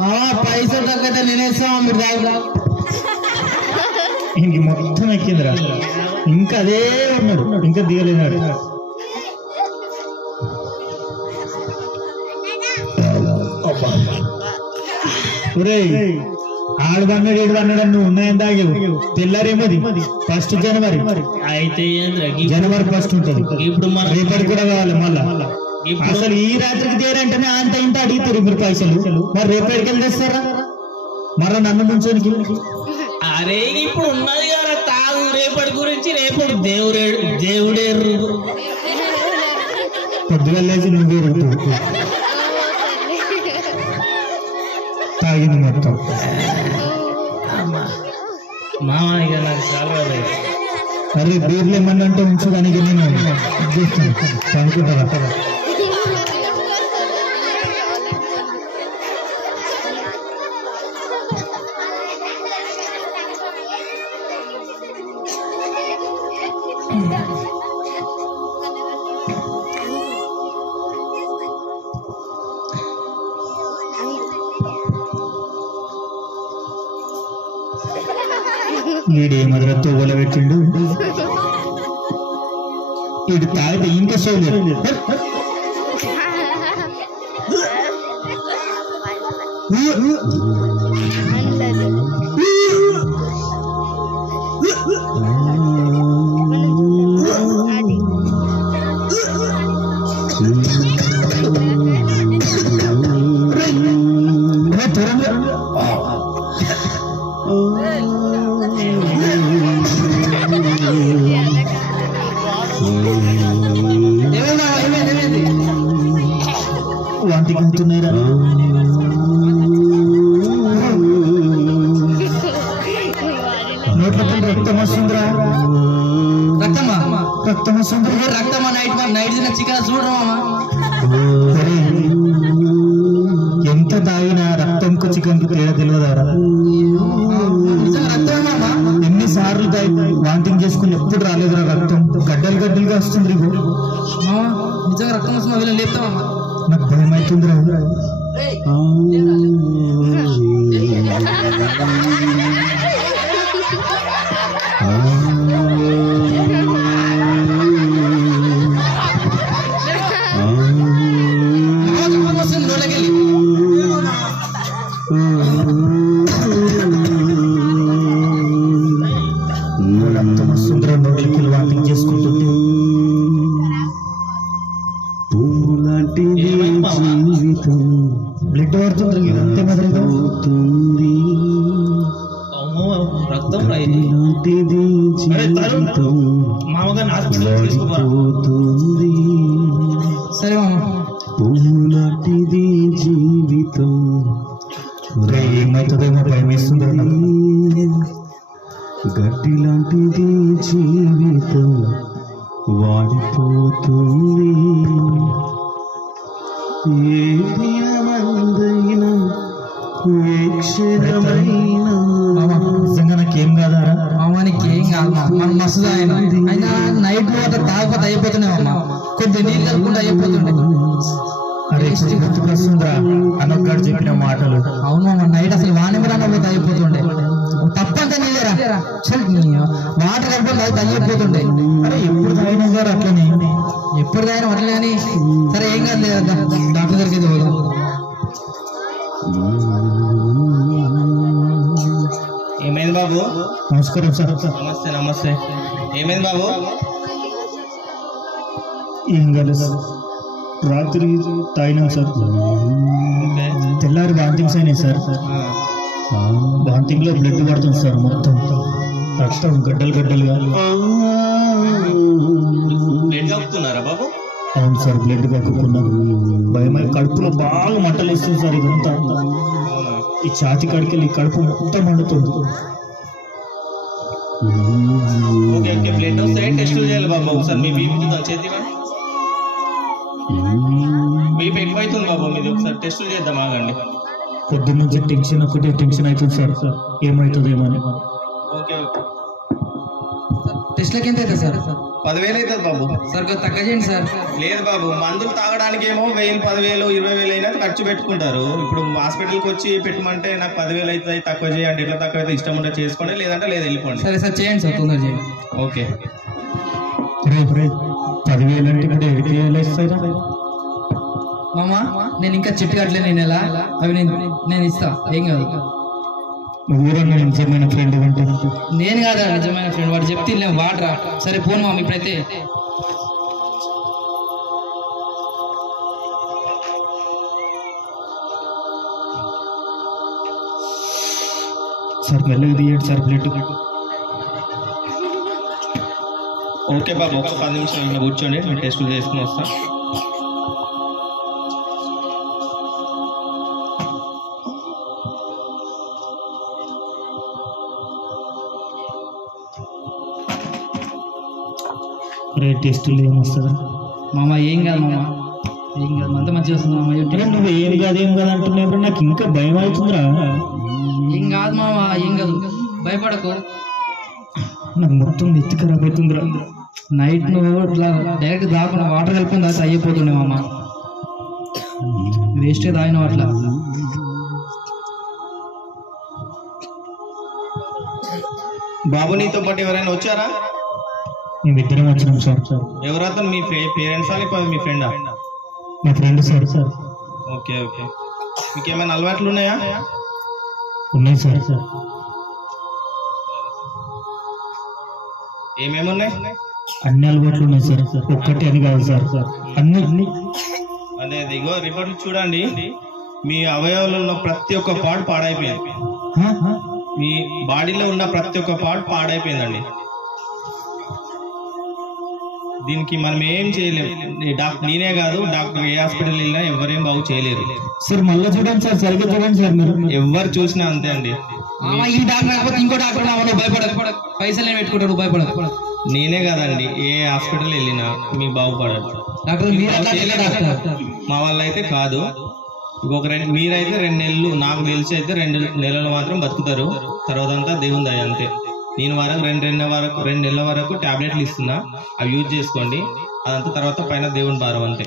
మా పైసలు తగ్గట్టే నేనేస్తాం మీరు దాగులా ఇంక మొత్తం ఎక్కిందిరా ఇంకా అదే ఉన్నాడు ఇంకా దిగలేనాడు ఆడు పన్నాడు ఏడు పన్నాడు నువ్వు ఉన్నాయని తాగేవు తెల్లారేమోది 1 జనవరి అయితే జనవరి 1 ఉంటుంది ఇప్పుడు మన రేపటి కూడా కావాలి మళ్ళా అసలు ఈ రాత్రికి తేరంటేనే అంత ఇంత అడుగుతారు మీరు పైసలు మరి రేపటికి వెళ్ళి తెస్తారా మరో నన్ను ముంచోనికి అరే ఇప్పుడు ఉన్నది కదా తాగు రేపటి గురించి రేపటి దేవుడే పొద్దుగా లేచి నువ్వే రుట్టు తాగింది మొత్తం మామ ఇక నాకు చాలా అరే బీర్లు ఏమన్నా అంటే ఉంచు కానీ నేను అనుకుంటారా వీడు ఏమదరతో ఒలబెట్టిండు వీడు తాగితే ఇంకా సోలేదు వాంతికి అవుతున్నాయిరా నోట్ల రక్తం వస్తుందిరా రక్తం వస్తుంది రక్తమా నైట్ తిన్న చికెన్ చూడరా ఎంత తాగినా రక్తంకు చికెన్కు తేడా తెలియదారా ఎన్నిసార్లు వాంతింగ్ చేసుకుని ఎప్పుడు రాలేదురా రక్తం గడ్డలు గడ్డలుగా వస్తుంది నిజంగా రక్తం వస్తుంది వీళ్ళని లేపుతామా నాకు భయం అవుతుందిరా రక్తం వస్తుందిరా నోటికి వాంతింగ్ చేసుకుంటుంది బ్లడ్ పడుతుంది అంతే మొదలవుతుంది రక్తం మామగారిని హాస్పిటల్ తీసుకోపోరా సరే మామ పూలాంటిది జీవితం ఏమవుతుందేమో భయం వేస్తుందిరా గడ్డి లాంటిది జీవితం వాడిపోతుంది ఏ దినమందైనా ఏ క్షణమైనా నిజంగా నాకేం కాదారా మామానికి ఏం కాదు మన మస్తు ఆయన అయినా నైట్ వాటర్ తాగకపోతే అయిపోతున్నాయి అమ్మ కొంచెం నీళ్ళు కలుపుకుంటే అయిపోతుండే అరే గుర్తుకొస్తుందిరా అనొక్కడు చెప్పిన మాటలు అవును మామ నైట్ అసలు వానెంబరాన పోతే అయిపోతుండే తప్పంతా నీదేరా వాటర్ కలుపుకుంటే అది అయిపోతుండే అరే ఎప్పుడు తాగినా గారు అట్లనే ఎప్పుడు తాగినా అట్లే కానీ సరే ఏం కాదు లేదా డాక్టర్ దగ్గరికి పోదాం ఏమైంది బాబు నమస్కారం సార్ నమస్తే నమస్తే ఏమైంది బాబు ఏం కాలేదు సార్ రాత్రి తాగినాం సార్ తెల్లారి వాంతింగ్స్ అయినాయి సార్ వాంతింగ్ లో బ్లడ్ పడుతుంది సార్ మొత్తం రక్తం గడ్డలు గడ్డలుగా బ్లడ్ కప్పుతున్నారా బాబు అవును సార్ బ్లడ్ కక్కుకున్నాం భయమై కడుపులో బాగా మంటలు వేస్తుంది సార్ ఇదంతా ఈ ఛాతి కాడికి వెళ్ళి కడుపు మొత్తం మండుతుంది ఓకే ఓకే బ్లడ్ వస్తాయి టెస్టులు చేయాలి బాబు ఒకసారి మీ బీపీ చేద్దాం బీపీ ఎక్కువైతుంది బాబు మీది ఒకసారి టెస్టులు చేద్దాం ఆగండి పొద్దున్న నుంచి టెన్షన్ ఒకటి టెన్షన్ అవుతుంది సార్ ఏమవుతుందేమో అని ఓకే ఓకే టెస్ట్లకి ఎంత అవుతుంది సార్ 10,000 అవుతుంది బాబు సార్ కొంచెం తక్కువ చేయండి సార్ లేదు బాబు మందులు తాగడానికి ఏమో 1,000 10,000 20,000 అయినా ఖర్చు పెట్టుకుంటారు ఇప్పుడు హాస్పిటల్కి వచ్చి పెట్టమంటే నాకు 10,000 అవుతాయి తక్కువ చేయండి ఎట్లా తక్కువ అయితే ఇష్టం ఉంటే చేసుకోండి లేదంటే లేదు వెళ్ళిపోండి సరే సార్ చేయండి సార్ తొందరగా చేయండి ఓకే 10,000 అంటే ఇప్పుడు ఎడికి ఇస్తారా మామ నేను ఇంకా చిట్టు కట్టలే నేను ఎలా అవి నేను ఇస్తా ఏం కాదు ఊరన్నా నిజమైన ఫ్రెండ్ అంటే నేను కాదా నిజమైన ఫ్రెండ్ వాడు చెప్తే నేను వాడరా సరే పోను మామ ఇప్పుడైతే సార్ మెల్లగా తీయండి సార్ బ్లడ్ ఓకే బాబు ఒక 10 నిమిషాలు కూర్చోండి నేను టెస్టులు చేసుకుని వస్తా టెస్టులు ఏమొస్తుందా మామ ఏం కాదు మామ ఏం కాదు అంత మంచిగా వస్తుంది మామ నువ్వు ఏం కాదు అంటున్నావు నాకు ఇంకా భయం అవుతుందిరా ఏం కాదు మామ ఏం కాదు భయపడకు నాకు మొత్తం నెత్తి ఖరాబ్ అవుతుందిరా నైట్ నువ్వు ఇట్లా డైరెక్ట్ దాకుండా వాటర్ కలుపుకొని దాకా అయిపోతుండే మామ వేస్ట్గా తాగినావు అట్లా బాబు నీతో పాటు ఎవరైనా వచ్చారా మేమిద్దరం వచ్చినాం సార్ ఎవరైతే మీ పేరెంట్సా లేకపోతే మీ ఫ్రెండా మా ఫ్రెండ్ సార్ ఓకే ఓకే మీకు ఏమైనా అలవాట్లు ఉన్నాయా ఉన్నాయి సార్ ఏమేమి ఉన్నాయి అన్ని అలవాట్లు ఉన్నాయి సార్ ఒక్కటి అని కాదు సార్ అన్ని అదే ఇగో రిపోర్ట్లు చూడండి మీ అవయవాలలో ప్రతి ఒక్క పార్ట్ పాడైపోయింది మీ బాడీలో ఉన్న ప్రతి ఒక్క పార్ట్ పాడైపోయిందండి దీనికి మనం ఏం చేయలేము డాక్టర్ నేనే కాదు డాక్టర్ ఏ హాస్పిటల్ వెళ్ళినా ఎవరేం బాగు చేయలేరు సార్ మళ్ళీ చూడండి సార్ సరిగ్గా చూడండి సార్ మీరు ఎవరు చూసినా అంతే అండి ఈ డాక్టర్ కాకపోతే ఇంకో డాక్టర్ నువ్వు భయపడకు పైసలు పెట్టుకుంటాడు భయపడకు నేనే కదండి ఏ హాస్పిటల్ వెళ్ళినా మీకు బాగుపడదు డాక్టర్ మా వాళ్ళ అయితే కాదు ఇంకొక మీరైతే 2 నెలలు నాకు తెలిసి అయితే 2 నెలలు మాత్రం బతుకుతారు తర్వాత అంతా దేవుని దయ అంతే నేను వరకు 2 నెలల వరకు టాబ్లెట్లు ఇస్తున్నా అవి యూజ్ చేసుకోండి అదంతా తర్వాత పైన దేవుని భారం అంతే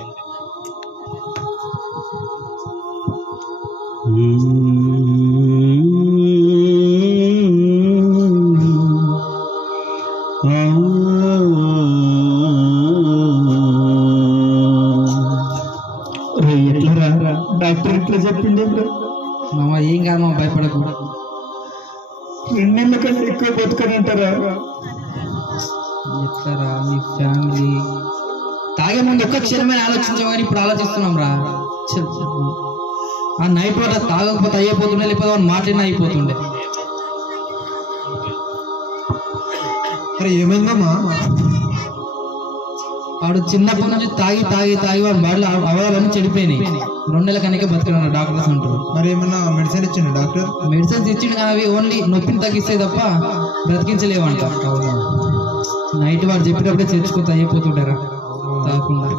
డాక్టర్ ఇట్లా చెప్పిండే మామ ఏం కాదు మామ భయపడకు 2 నెలల కంటే ఎక్కువ బతుకనంటారా ఎట్లారా మీ ఫ్యామిలీ తాగే ముందు ఒక్క క్షణమైన ఆలోచించాం కానీ ఇప్పుడు ఆలోచిస్తున్నాం రా ఆ నైట్ పూట తాగకపోతే అయిపోతుండే లేకపోతే వాడు మాట్లాడినా అయిపోతుండే ఏమైందమ్మా వాడు చిన్నప్పటి నుంచి తాగి వాడు బాడీలో అవయవాలన్నీ చెడిపోయినాయి 2 నెలల కనుక బతికినాడు డాక్టర్స్ అంటారు మరి ఏమన్నా మెడిసిన్ ఇచ్చిండు డాక్టర్ మెడిసిన్స్ ఇచ్చిండు కానీ అవి ఓన్లీ నొప్పిని తగ్గిస్తాయి తప్ప బ్రతికించలేవంట నైట్ వాడు చెప్పేటప్పుడే తెచ్చుకుంటా అయిపోతుంటారా తాగకుండా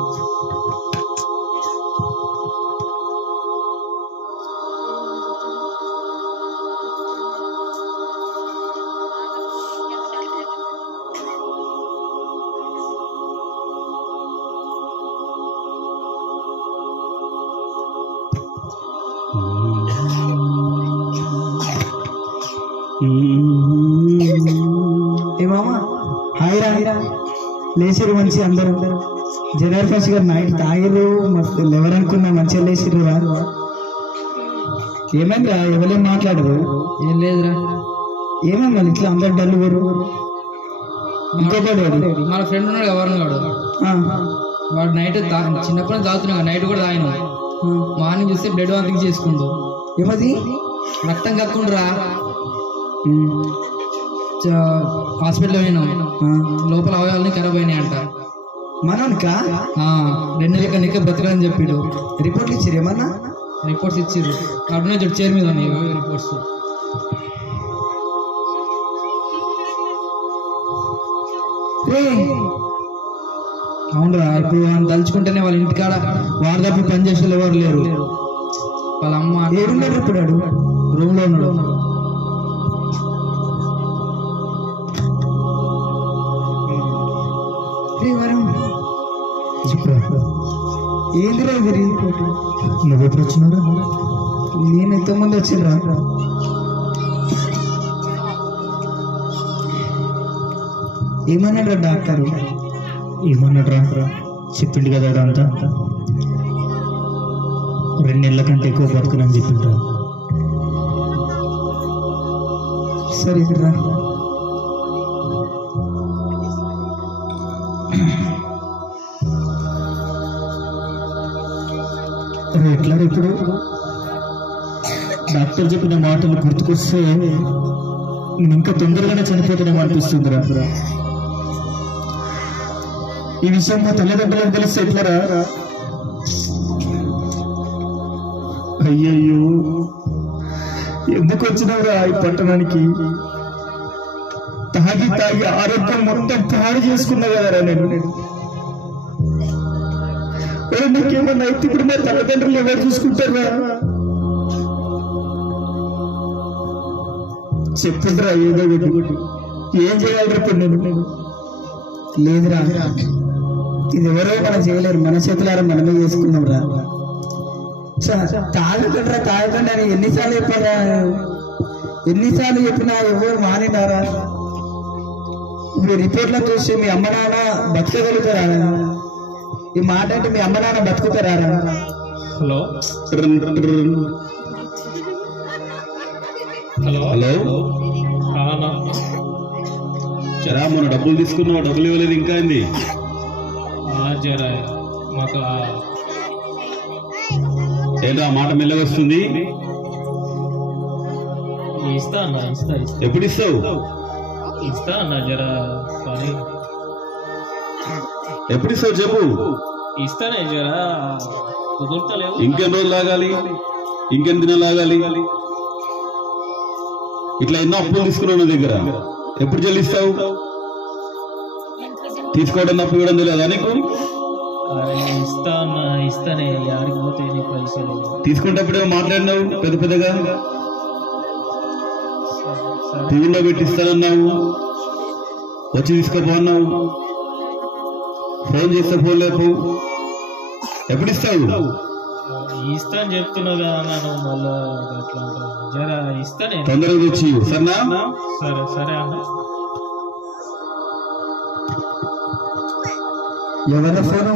హాయ్ రా లేచిరు మంచి అందరూ జనవరి 1 గారు నైట్ తాగిరు ఎవరు అనుకున్నా మంచిగా లేచిరు రా ఏమైందిరా ఎవరేం మాట్లాడరు ఏం లేదురా ఏమైంది మళ్ళీ ఇట్లా అందరు డల్లు వేరు ఇంకొకటి మన ఫ్రెండ్ ఉన్నాడు ఎవరు వాడు నైట్ చిన్నప్పుడు తాగుతున్నాడు నైట్ కూడా తాగిన మార్నింగ్ చూస్తే బ్లడ్ వాంతింగ్ చేసుకుందో ఏమది రక్తం కక్కుండ్రా హాస్పిటల్ పోయినాం లోపల అవయవాలని ఖరాబ్ అయినాయి అంట మనోనికా 2 నెలల నిక్క బ్రతకని చెప్పాడు రిపోర్ట్లు ఇచ్చిరు ఏమన్నా రిపోర్ట్స్ ఇచ్చిర్రు అడుగునే చూడు చైర్ మీద ఉన్నాయి రిపోర్ట్స్ అయితే అవునరా, ఇప్పుడు వాళ్ళు తలుచుకుంటేనే వాళ్ళ ఇంటికాడ వారి తప్ప పని చేసే ఎవరు లేరు. వాళ్ళ అమ్మ ఏడున్నాడు ఇప్పుడు వాడు? రూమ్ లో ఉన్నాడు. ఏందిరా ఇది? నువ్వు ఎప్పుడు వచ్చినారా? నేను ఎంతోమంది వచ్చిండ్రా. ఏమన్నాడు డాక్టర్? ఏమన్నాడు రా? చెప్పిండు కదా అంతా 2 నెలల కంటే ఎక్కువ బతుకునని చెప్పిండ్రా. సరే రా. ఎట్లా ఇప్పుడు డాక్టర్ చెప్పిన మాటలు గుర్తుకొస్తే నేను ఇంకా తొందరగానే చనిపోతానేమో అనిపిస్తుందిరా. ఈ విషయం మా తల్లిదండ్రులకు తెలిస్తే ఎట్లరా? అయ్యయ్యో, ఎందుకు వచ్చినవరా ఈ పట్టణానికి? తాగి తాగి ఆరోగ్యం మొత్తం పాడు చేసుకున్నా కదరా నేను. నీకేమన్నా అయితే ఇప్పుడు మా తల్లిదండ్రులు ఎవరు చూసుకుంటారా? చెప్తుండ్రా ఏదో ఒకటి. ఏం చేయాలి ఇప్పుడు నేను? లేదురా, ఇది ఎవరో మనం చేయలేరు, మన చేతులారా మనమే చేసుకున్నాం రా. తాగకండి తాగకండి అని ఎన్నిసార్లు చెప్పారా? ఎన్నిసార్లు చెప్పినా ఎవరు మానేనారా? ఇప్పుడు రిపోర్ట్లో చూసి మీ అమ్మ నాన్న బతకగలుగుతారా? ఈ మాట అంటే మీ అమ్మ నాన్న బతుకుతారా? హలో హలో హలో, చరా మొన్న డబ్బులు తీసుకున్నావు, డబ్బులు ఇవ్వలేదు, ఇంకా ఏంది? జరా మాకు ఏంటో మాట మెల్లగా వస్తుంది. ఇస్తా అన్న, ఇస్తా ఇస్తా ఎప్పుడు ఇస్తావు? ఇస్తా అన్న, జరా పని ఎప్పుడు ఇస్తావు చెప్పు. ఇస్తానే, జరా కుదురుతలేవు. ఇంకెన్ని రోజులు లాగాలి? ఇంకెన్ని దినాలు లాగాలి? ఇట్లా ఎన్నో అప్పులు తీసుకున్నావు నా దగ్గర, ఎప్పుడు చెల్లిస్తావు? తీసుకోవడం అప్పు ఇవ్వడం తెలియదా నీకు? ఇస్తా అన్న, ఇస్తానే. యాడికి పోతే నీ పైసలు? తీసుకునేటప్పుడేమో మాట్లాడినావు పెద్ద పెద్దగా, పువ్వుల్లో పెట్టిస్తానన్నావు, వచ్చి తీసుకోపోన్నావు, ఫోన్ చేస్తే ఫోన్ లేపు. ఎప్పుడు ఇస్తావు? ఇస్తా అని చెప్తున్నా కదా నన్ను, మళ్ళా అట్లా జరా ఇస్తానే. తొందరగా వచ్చి సరేనా? సరే సరే అన్న. ఎవరి ఫోను?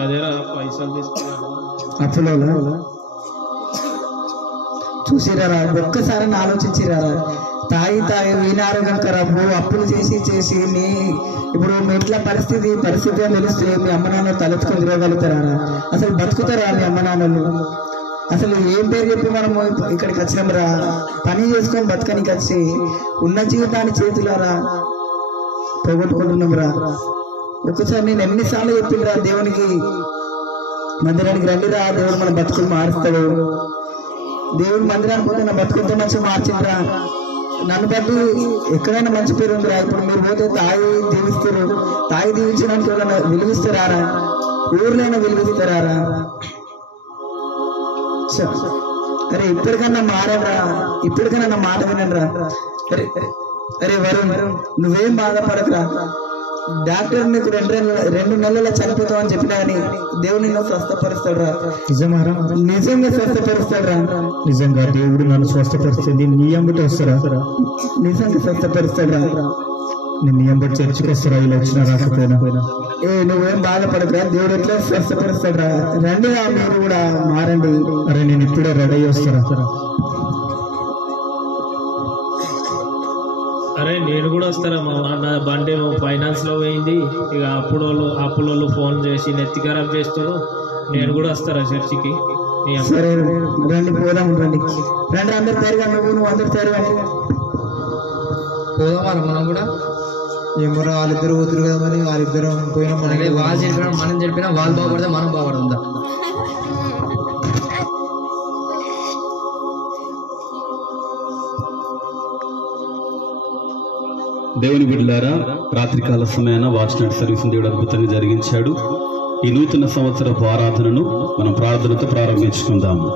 అదేరా పైసలు తీసుకున్నాను. అప్పులో చూసిరారా? ఒక్కసారి ఆలోచించిరారా? తాగి తాగి వీణారోగ్యం ఖరాబు, అప్పులు చేసి చేసి ఇప్పుడు మీ ఇంట్లో పరిస్థితి అని తెలిస్తే మీ అమ్మ నాన్న తలెత్తుకొని తిరగలుగుతారా? అసలు బతుకుతారా మీ అమ్మ నాన్నలు? అసలు ఏం పేరు చెప్పి మనము ఇక్కడికి వచ్చినాం రా? పని చేసుకొని బతకనికి వచ్చి ఉన్న జీవితాన్ని చేతులారా పోగొట్టుకుంటున్నాం రా. ఒక్కసారి నేను ఎన్నిసార్లు చెప్పిండ్రా దేవునికి, మందిరానికి రండిరా, దేవుడు మన బతుకులు మారుస్తాడు. దేవుడు మందిరానికి పోతే నా బతుకులతో మంచిగా మార్చిండ్రా. నన్ను బట్టి ఎక్కడైనా మంచి పేరు ఉందిరా. ఇప్పుడు మీరు పోతే తాగి దీవిస్తారు, తాగి దీవించడానికి ఎవరైనా విలువిస్తారా? ఊర్లైనా విలువిస్తారా? అరే ఇప్పటికన్నా మారరా, ఇప్పటికన్నా నా మాట వినరా? అరే వరుణ్, నువ్వేం బాధపడకరా. డాక్టర్ నీకు 2 నెలల చనిపోతావు అని చెప్పినా కానీ దేవుడు నిన్ను స్వస్థపరుస్తాడు రా. నిజమారా? నిజంగా స్వస్థపరుస్తాడు రా. నిజంగా దేవుడు నన్ను స్వస్థపరుస్తుంది. నీ అంబటి వస్తారా? నిజంగా స్వస్థపరుస్తాడు రా. నేను నీ అంబటి చర్చికి వస్తారా? ఇలా వచ్చినా రాకపోయినా? నువ్వేం బాధపడకరా, దేవుడు ఎట్లా స్వస్థపరుస్తాడు రా. రండి రా, మీరు కూడా మారండి. అరే నేను ఇప్పుడే రెడీ అయ్యి వస్తారా? అరే నేను కూడా వస్తారా? నా బండి ఫైనాన్స్ లో పోయింది, ఇక అప్పులోళ్ళు ఫోన్ చేసి నెత్తి ఖరాబ్ చేస్తారు. నేను కూడా వస్తారా చర్చికి? సరే రండి, పోదాం. రండి రండి, అందరు తయారుగా, నువ్వు అందరు తయారుగా పోదాం మనం కూడా. ఏమో వాళ్ళిద్దరు పోతురు కదా, మరి వాళ్ళిద్దరు పోయినా మనకి వాళ్ళు చెప్పినా మనం చెప్పినా వాళ్ళు బాగుపడితే మనం బాగుపడుతుందా? దేవుని బిడ్డలారా, రాత్రికాల సమయాన వాచ్ నైట్ సర్వీస్ దేవుడు అద్భుతంగా జరిగించాడు. ఈ నూతన సంవత్సరపు ఆరాధనను మనం ప్రార్థనతో ప్రారంభించుకుందాము.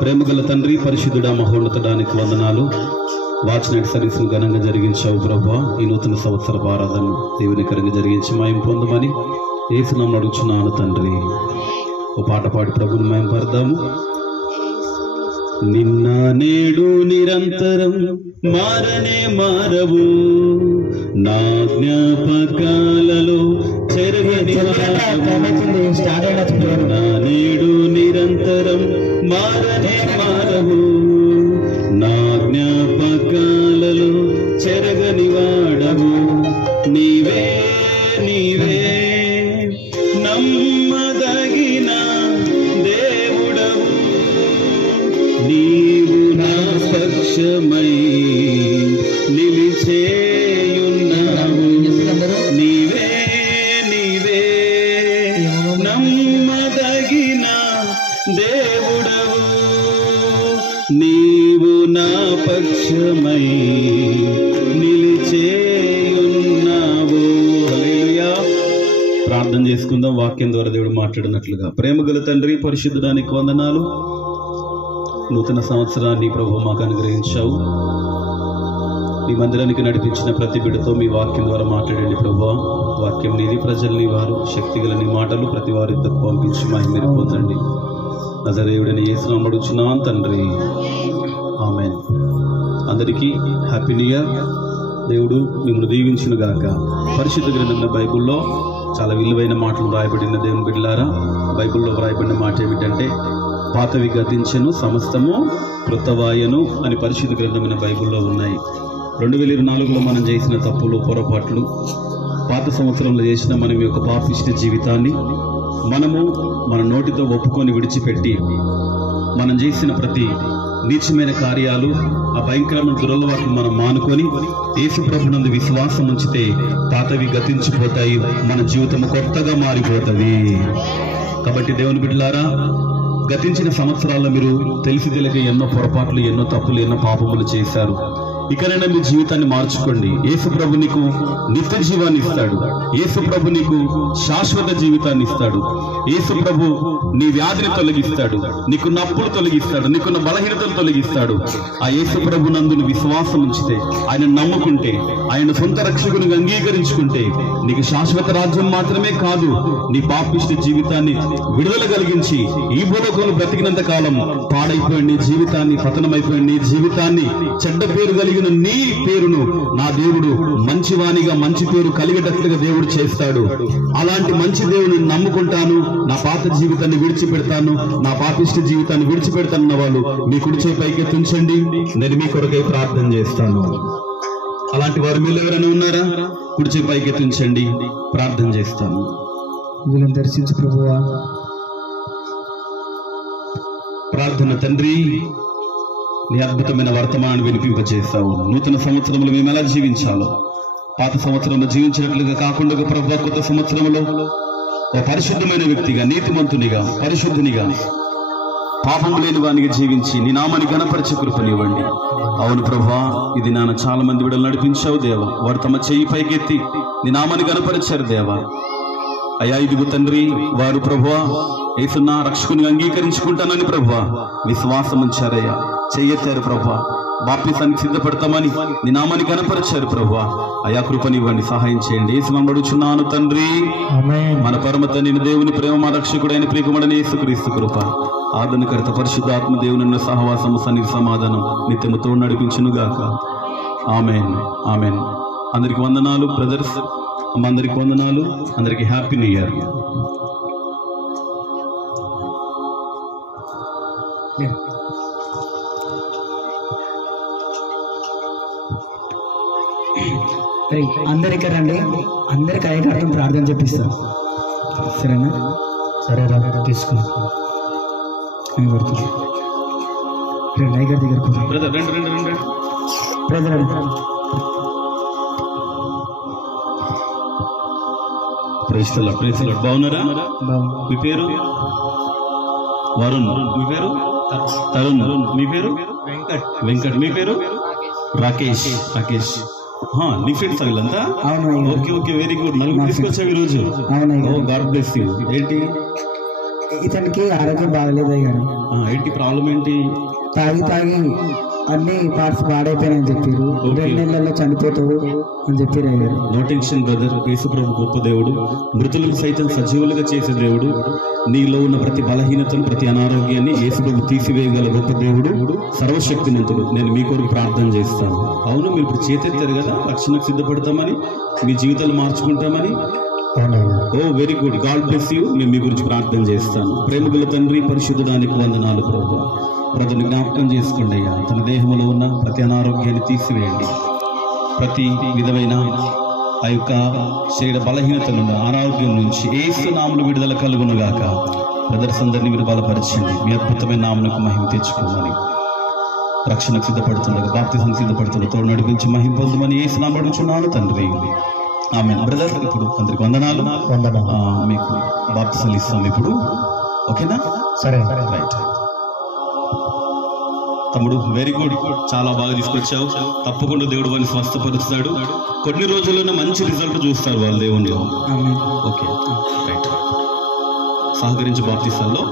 ప్రేమగల తండ్రి, పరిశుద్ధుడా, మహోన్నతుడానికి వందనాలు. వాచ్ నైట్ సర్వీస్ ఘనంగా జరిగించావు ప్రభువా. ఈ నూతన సంవత్సరపు ఆరాధనను దేవునికరంగా జరిగించి మయం పొందమని యేసునామమున అడుగుచున్నాను తండ్రి. ఓ పాట పాడి ప్రభువుని మయం పరదాము. నిన్న నేడు నిరంతరం మారనే మారవు, నా జ్ఞాపకాలలో చెరగని నిన్న నేడు నిరంతరం మారనే మారవు, నా జ్ఞాపకాలలో చెరగని వాడవు. నీవే నీవే నమ్మదగిన దేవుడవు, నీవు నా పక్షమై నిలిచేయున్నావు. నీవే నీవే నమ్మదగిన దేవుడవు, నీవు నా పక్షమై నిలిచేయున్నావు. హల్లెలూయా. ప్రార్థన చేసుకుందాం. వాక్యం ద్వారా దేవుడు మాట్లాడినట్లుగా. ప్రేమగల తండ్రి, పరిశుద్ధుడానికి వందనాలు. నూతన సంవత్సరాన్ని ప్రభు మాకు అనుగ్రహించావు. నీ మందిరానికి నడిపించిన ప్రతి బిడ్డతో మీ వాక్యం ద్వారా మాట్లాడండి ప్రభువా. వాక్యం నీది, ప్రజల్ని వారు శక్తి గల నీ మాటలు ప్రతి వారితో పంపించి మహిమను పొందండి. నజరేయుడని యేసునామమున అడుగుచున్నాను తండ్రి, ఆమేన్. అందరికీ హ్యాపీ న్యూ ఇయర్. దేవుడు మిమ్మల్ని దీవించును గాక. పరిశుద్ధ గ్రంథమైన బైబిల్లో చాలా విలువైన మాటలు వ్రాయబడిన దేవుని బిడ్డలారా, బైబిల్లో వ్రాయబడిన మాట ఏమిటంటే, పాతవి గతించెను, సమస్తము కృతవాయను అని పరిశుద్ధ గ్రంథమైన బైబిల్లో ఉన్నాయి. 2024లో మనం చేసిన తప్పులు, పొరపాట్లు, పాత సంవత్సరంలో చేసిన మనం యొక్క పాపిష్ట జీవితాన్ని మనము మన నోటితో ఒప్పుకొని విడిచిపెట్టి, మనం చేసిన ప్రతి నీచమైన కార్యాలు, ఆ భయంకరమైన దురలవాట్లు మనం మానుకొని యేసు ప్రభునందు విశ్వాసం ఉంచితే పాతవి గతించిపోతాయి, మన జీవితం కొత్తగా మారిపోతుంది. కాబట్టి దేవుని బిడ్డలారా, గతించిన సంవత్సరాల్లో మీరు తెలిసి తెలియక ఎన్నో పొరపాట్లు, ఎన్నో తప్పులు, ఎన్నో పాపములు చేశారు. ఇకనైనా మీ జీవితాన్ని మార్చుకోండి. యేసు ప్రభు నీకు నిత్య జీవాన్ని ఇస్తాడు. యేసు ప్రభు నీకు శాశ్వత జీవితాన్ని ఇస్తాడు. యేసు ప్రభు నీ వ్యాధిని తొలగిస్తాడు, నీకు నప్పులు తొలగిస్తాడు, నీకున్న బలహీనతలు తొలగిస్తాడు. ఆ యేసు ప్రభు నందు విశ్వాసం ఉంచితే, ఆయన నమ్ముకుంటే, ఆయన సొంత రక్షకునిగా అంగీకరించుకుంటే నీకు శాశ్వత రాజ్యం మాత్రమే కాదు, నీ పాపిష్ట జీవితాన్ని విడుదల కలిగించి ఈ భూలోకంలో బ్రతికినంత కాలం పాడైపోయిన నీ జీవితాన్ని, పతనమైపోయిన నీ జీవితాన్ని, చెడ్డ పేరు కలిగిన నీ పేరును నా దేవుడు మంచివానిగా, మంచి పేరు కలిగేటట్లుగా దేవుడు చేస్తాడు. అలాంటి మంచి దేవుని నమ్ముకుంటాను, నా పాత జీవితాన్ని విడిచిపెడతాను, నా పాపిష్ట జీవితాన్ని విడిచిపెడతానన్న వాళ్ళు మీ కుడి చేయి పైకి ఎత్తించండి. నేను మీ కొరకై ప్రార్థన చేస్తాను. అలాంటి వారు మీరు ఎవరైనా ఉన్నారా? కుడి చేయి పైకి ఎత్తించండి, ప్రార్థన చేస్తాను. వీళ్ళని దర్శించు ప్రభువా. ప్రార్థన. తండ్రి, నీ అద్భుతమైన వర్తమానాన్ని వినిపింపచేస్తావు. నూతన సంవత్సరంలో మేము ఎలా జీవించాలో, పాత సంవత్సరంలో జీవించినట్లుగా కాకుండా ప్రభువా, కొత్త సంవత్సరంలో ఓ పరిశుద్ధమైన వ్యక్తిగా, నీతిమంతునిగా, పరిశుద్ధునిగా, పాపం లేని వానికి జీవించి నీ నామాన్ని ఘనపరిచే కృపనివ్వండి. అవును ప్రభువా, ఇది నాన్న చాలా మంది బిడ్డలు నడిపించావు దేవా. వారు తమ చెయ్యి పైకెత్తి నీ నామాన్ని ఘనపరిచారు దేవా. అయ్యా, ఇదిగో తండ్రి, వారు ప్రభువా యేసున్న రక్షకుని అంగీకరించుకుంటానని ప్రభువా విశ్వాసం ఉంచారయ్యా. చెయ్యెత్తారు ప్రభువా, బాప్తిసానికి సిద్ధపడతామని నీ నామాన్ని కనపరిచారు ప్రభువా. అయా, కృపనివ్వండి, సహాయం చేయండి. యేసునామమున అడుగుచున్నాను తండ్రి, మన పరమ తండ్రి దేవుని ప్రేమ, మా రక్షకుడైన ప్రియకుమారుడైన యేసుక్రీస్తు కృప, ఆదరణకర్త పరిశుద్ధాత్మ దేవుని సహవాసము, సన్నిధి, సమాధానం నిత్యము తోడు నడిపించును గాక. ఆమేన్, ఆమేన్. అందరికి వందనాలు బ్రదర్స్, అమ్మ అందరికి వందనాలు. అందరికి హ్యాపీ న్యూ ఇయర్. అందరికీ రండి, అందరికి ఐకార్థం ప్రార్థన చెప్పిస్తాం. సరేనా? సరేరా, తీసుకుని ఐగారి దగ్గరకు బ్రదర్ రండి రండి రండి. బ్రదర్ ప్రైజ్ బాగున్నారా? మీ పేరు వరుణ్, మీ పేరు తరుణ్, మీ పేరు వెంకట్, మీ పేరు రాకేష్. నీ ఫ్రెండ్స్ వీళ్ళంతా? అవును. Okay okay, very good. నలుగురు తీసుకొచ్చావు ఈ రోజు. ఓ గాడ్ బ్లెస్ యూ. ఏంటి ఇతనికి ఆరోగ్యం బాగలేదు గారు. ఏంటి ప్రాబ్లం ఏంటి? తాగి అన్ని పార్ట్స్ పాడైపోయినాయని చెప్పారు. 2 నెలల్లో చనిపోతాడు అని చెప్పారు అయ్యారు. No tension brother. యేసుప్రభు గొప్ప దేవుడు, మృతులను సైతం సజీవులుగా చేసే దేవుడు. నీలో ఉన్న ప్రతి బలహీనతను, ప్రతి అనారోగ్యాన్ని యేసుప్రభు తీసివేయగల గొప్ప దేవుడు, సర్వశక్తిమంతుడు. నేను మీ కొరకు ప్రార్థన చేస్తాను. అవును, మీరు ఇప్పుడు చేతెత్తారు కదా, రక్షణకు సిద్ధపడతామని, మీ జీవితాలు మార్చుకుంటామని. Oh very good, god bless you. మేము మీ గురించి ప్రార్థన చేస్తాను. ప్రేమగల తండ్రి, పరిశుద్ధడానికి వందనాలు ప్రభు. బ్రదర్ని జ్ఞాపకం చేసుకోండి అయ్యా. తన దేహంలో ఉన్న ప్రతి అనారోగ్యాన్ని తీసివేయండి. ప్రతి విధమైన ఆ యొక్క శరీర బలహీనత నుండి, అనారోగ్యం నుంచి యేసు నామములో విడుదల కలుగునుగాక. బ్రదర్స్ అందరినీ మీరు బలపరచండి. మీ అద్భుతమైన నామమునకు మహిమ తెచ్చుకోమని, రక్షణకు సిద్ధపడుతుండగా, బాప్తిజం సిద్ధపడుతుండగా తోడు నడిపించి మహిమ పొందమని యేసు నామములో అడుగుచున్నాను తండ్రి. ఆమేన్. బ్రదర్, ఇప్పుడు అందరికి వందనాలు. మీకు బాప్తిజాలు ఇస్తాం ఇప్పుడు. ఓకేనా? సరే, రైట్. తమ్ముడు వెరీ గుడ్, చాలా బాగా తీసుకొచ్చావు. తప్పకుండా దేవుడు వారిని స్వస్థపరుస్తాడు. కొన్ని రోజుల్లోనే మంచి రిజల్ట్ చూస్తారు వాళ్ళు దేవునిలో. Okay right. సహకరించి బాప్తిస్తాల్లో.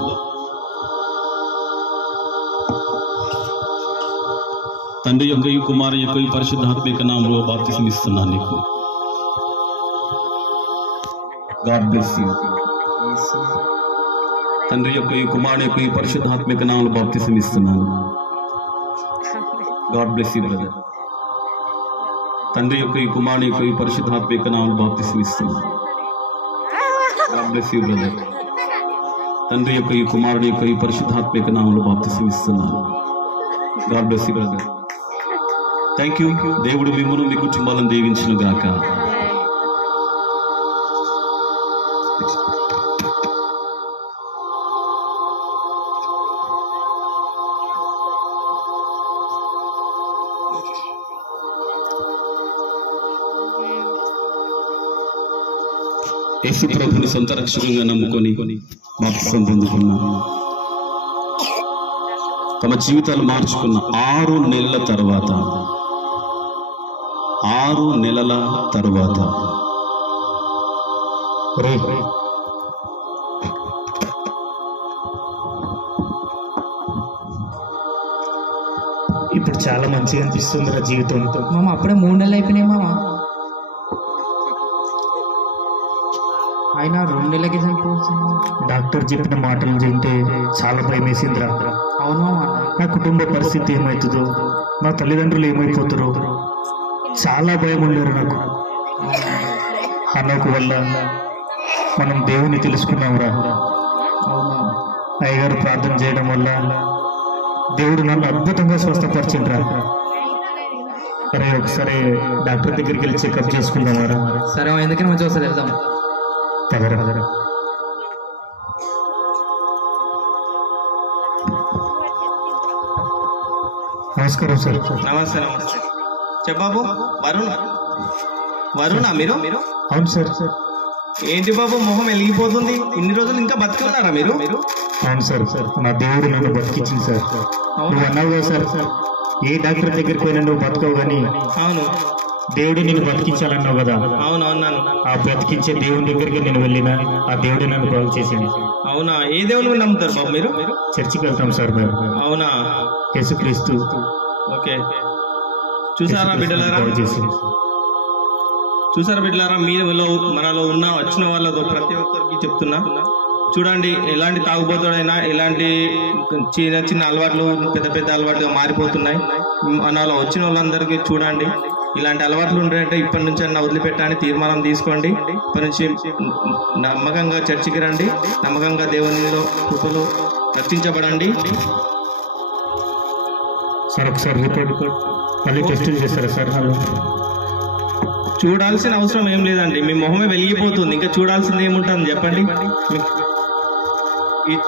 తండ్రి యొక్క కుమారు యొక్క పరిశుద్ధాత్మిక నామములో బాప్తిసం ఇస్తున్నాను నీకు. God bless you. తండ్రి యొక్క కుమారుడు యొక్క పరిశుద్ధాత్మిక నామములో బాప్తిసం ఇస్తున్నాను. God bless you brother. తండ్రి యొక్క కుమారుని యొక్క పరిశుద్ధాత్మిక నామములో బాప్తిసం ఇస్తున్నాను. God bless you brother. తండ్రి యొక్క కుమారుని యొక్క పరిశుద్ధాత్మిక నామములో బాప్తిసం ఇస్తున్నాను. God bless you brother. Thank you. దేవుడు మిమ్మును మీ కుటుంబాలను దీవించును గాక. యేసు ప్రభుని సొంత రక్షకునిగా నమ్ముకొని బాప్తిసం పొందుకున్న, తమ జీవితాలు మార్చుకున్న 6 నెలల తర్వాత, 6 నెలల తర్వాత ఇప్పుడు చాలా మంచిగా అనిపిస్తుంది రా జీవితంతో. మామ అప్పుడే 3 నెలలు అయిపోయినాయి మామ. అయినా 2 నెలలకి చనిపోవచ్చు. డాక్టర్ చెప్పిన మాటలు వింటే చాలా భయం వేసిందిరా. అవును మామ. నా కుటుంబ పరిస్థితి ఏమవుతుందో, నా తల్లిదండ్రులు ఏమైపోతారో చాలా భయం ఉండేరు నాకు. అన్నకు వల్ల మనం దేవుని తెలుసుకున్నాంరా. అయ్యగారు ప్రార్థన చేయడం వల్ల దేవుడు నన్ను అద్భుతంగా స్వస్థపరిచిండ్రా. అరే ఒకసారి డాక్టర్ దగ్గరికి వెళ్ళి చెకప్ చేసుకుందామారా? సరే, ఎందుకని మంచిగా ఒకసారి వెళ్దాం. పదరా. నమస్కారం సార్. నమస్తే. చెప్పాబు. వరుణా మీరు? అవును సార్. ఏంటి బాబు మొహం వెలిగిపోతుంది? ఇన్ని రోజులు ఇంకా బతుకున్నారా మీరు? అవును సార్. నా దేవుడు నన్ను బతికించింది సార్. నువ్వు అన్నావు కదా సార్, ఏ డాక్టర్ దగ్గరికి పోయినా నువ్వు బతకవు కానీ అవును, దేవుడు నిన్ను బతికించాలన్నావు కదా. అవును అన్నాను. ఆ బ్రతికించే దేవుని దగ్గరికి నేను వెళ్ళినా ఆ దేవుడు నన్ను బాగు చేసింది. అవునా? ఏ దేవుని నమ్ముతారు బాబు మీరు? చర్చికి వెళ్తాం సార్ మేము. అవునా? యేసుక్రీస్తు. ఓకే. చూసారా బిడ్డలారా, మీలో మనలో ఉన్న వచ్చిన వాళ్ళతో ప్రతి ఒక్కరికి చెప్తున్నా, చూడండి ఎలాంటి తాగుబోతుడైనా, ఎలాంటి చిన్న చిన్న అలవాట్లు పెద్ద పెద్ద అలవాట్లుగా మారిపోతున్నాయి. మనలో వచ్చిన వాళ్ళందరికీ చూడండి, ఇలాంటి అలవాట్లు ఉంటాయంటే ఇప్పటి నుంచి అన్న వదిలిపెట్టని తీర్మానం తీసుకోండి. ఇప్పటి నుంచి నమ్మకంగా చర్చికి రండి, నమ్మకంగా దేవునిలో కృపలో రక్షించబడండి. సార్ ఒకసారి రిపోర్ట్ మళ్ళీ టెస్టులు చేస్తారా సార్? చూడాల్సిన అవసరం ఏం లేదండి, మీ మొహమే వెలిగిపోతుంది. ఇంకా చూడాల్సింది ఏముంటుంది చెప్పండి?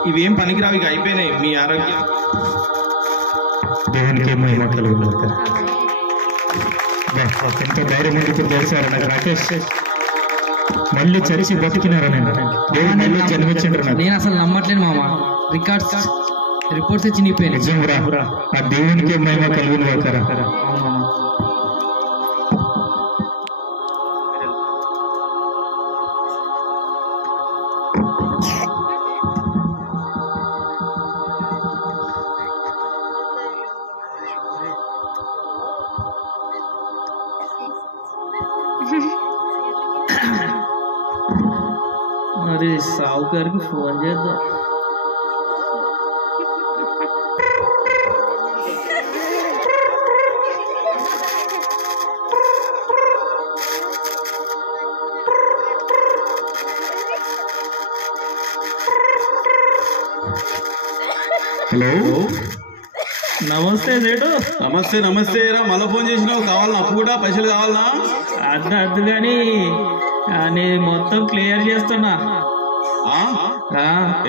ఇవేం పనికిరావు, ఇక అయిపోయినాయి మీ ఆరోగ్యం. దేవునికి మహిమ కలుగును. ఎంత ధైర్యం ఉంది ఇప్పుడు తెలిసారు నాకు. రాకేష్ మళ్ళీ చరిచి బతికినారా? నేను దేవుడు మళ్ళీ జన్మించండి నాకు. నేను అసలు నమ్మట్లేదు మామ. రిపోర్ట్స్ చినిగిపోయినాయి. నిజం రా, ఆ దేవునికి మహిమ కలుగును. మరి సావుకారికి ఫోన్ చేద్దాం. హలో, నమస్తే సేటు. నమస్తే నమస్తే రా, మళ్ళీ ఫోన్ చేసినావు. కావాలన్నా అప్పు కూడా పైసలు కావాలనా? అద్దు కానీ నేను మొత్తం క్లియర్ చేస్తున్నా.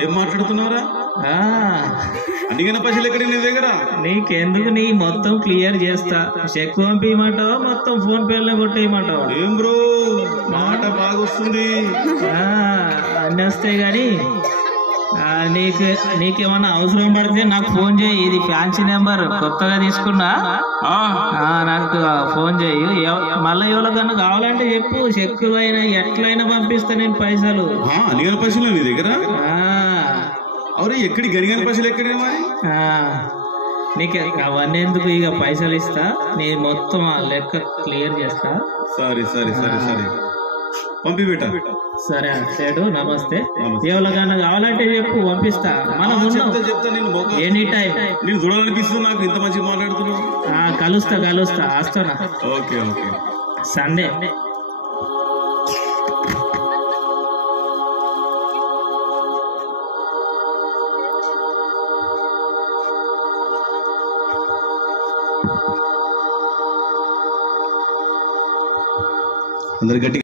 ఏం మాట్లాడుతున్నావురా? అన్నికైనా పైసలు ఎక్కడ నీ దగ్గర? నీకెందుకు, నీ మొత్తం క్లియర్ చేస్తా. చెక్ పంపించమంటావా మొత్తం ఫోన్ పేలో కొట్టేయమంటావా? ఏం బ్రో మాట బాగా వస్తుంది. అన్నీ వస్తాయి కానీ నీకేమన్నా అవసరం పడితే నాకు ఫోన్ చేయి. ఇది ఫ్యాన్సీ నెంబర్ కొత్తగా తీసుకున్నా, నాకు ఫోన్ చేయి. మళ్ళీ ఎవరికన్నా కావాలంటే చెప్పు, చెక్కులు అయినా ఎట్లయినా పంపిస్తా నేను పైసలు. అనిగని పైసలు నీ దగ్గర? అవురే, ఎక్కడి గనిగని పైసలు ఎక్కడి? నీకు అవన్నీ ఎందుకు, ఇక పైసలు ఇస్తా, నేను మొత్తం లెక్క క్లియర్ చేస్తా. సరే సరే సరే సరే, పంపి పెట్టా. సరే సేటు, నమస్తే. ఎవరికన్నా కావాలంటే చెప్పు, పంపిస్తా. మనం చెప్తా నేను ఎనీ టైం. నేను చూడాలనిపిస్తుంది నాకు, ఇంత మంచిగా మాట్లాడుతున్నావు. కలుస్తా వస్తానా. Okay okay. సండే అందరు గట్టి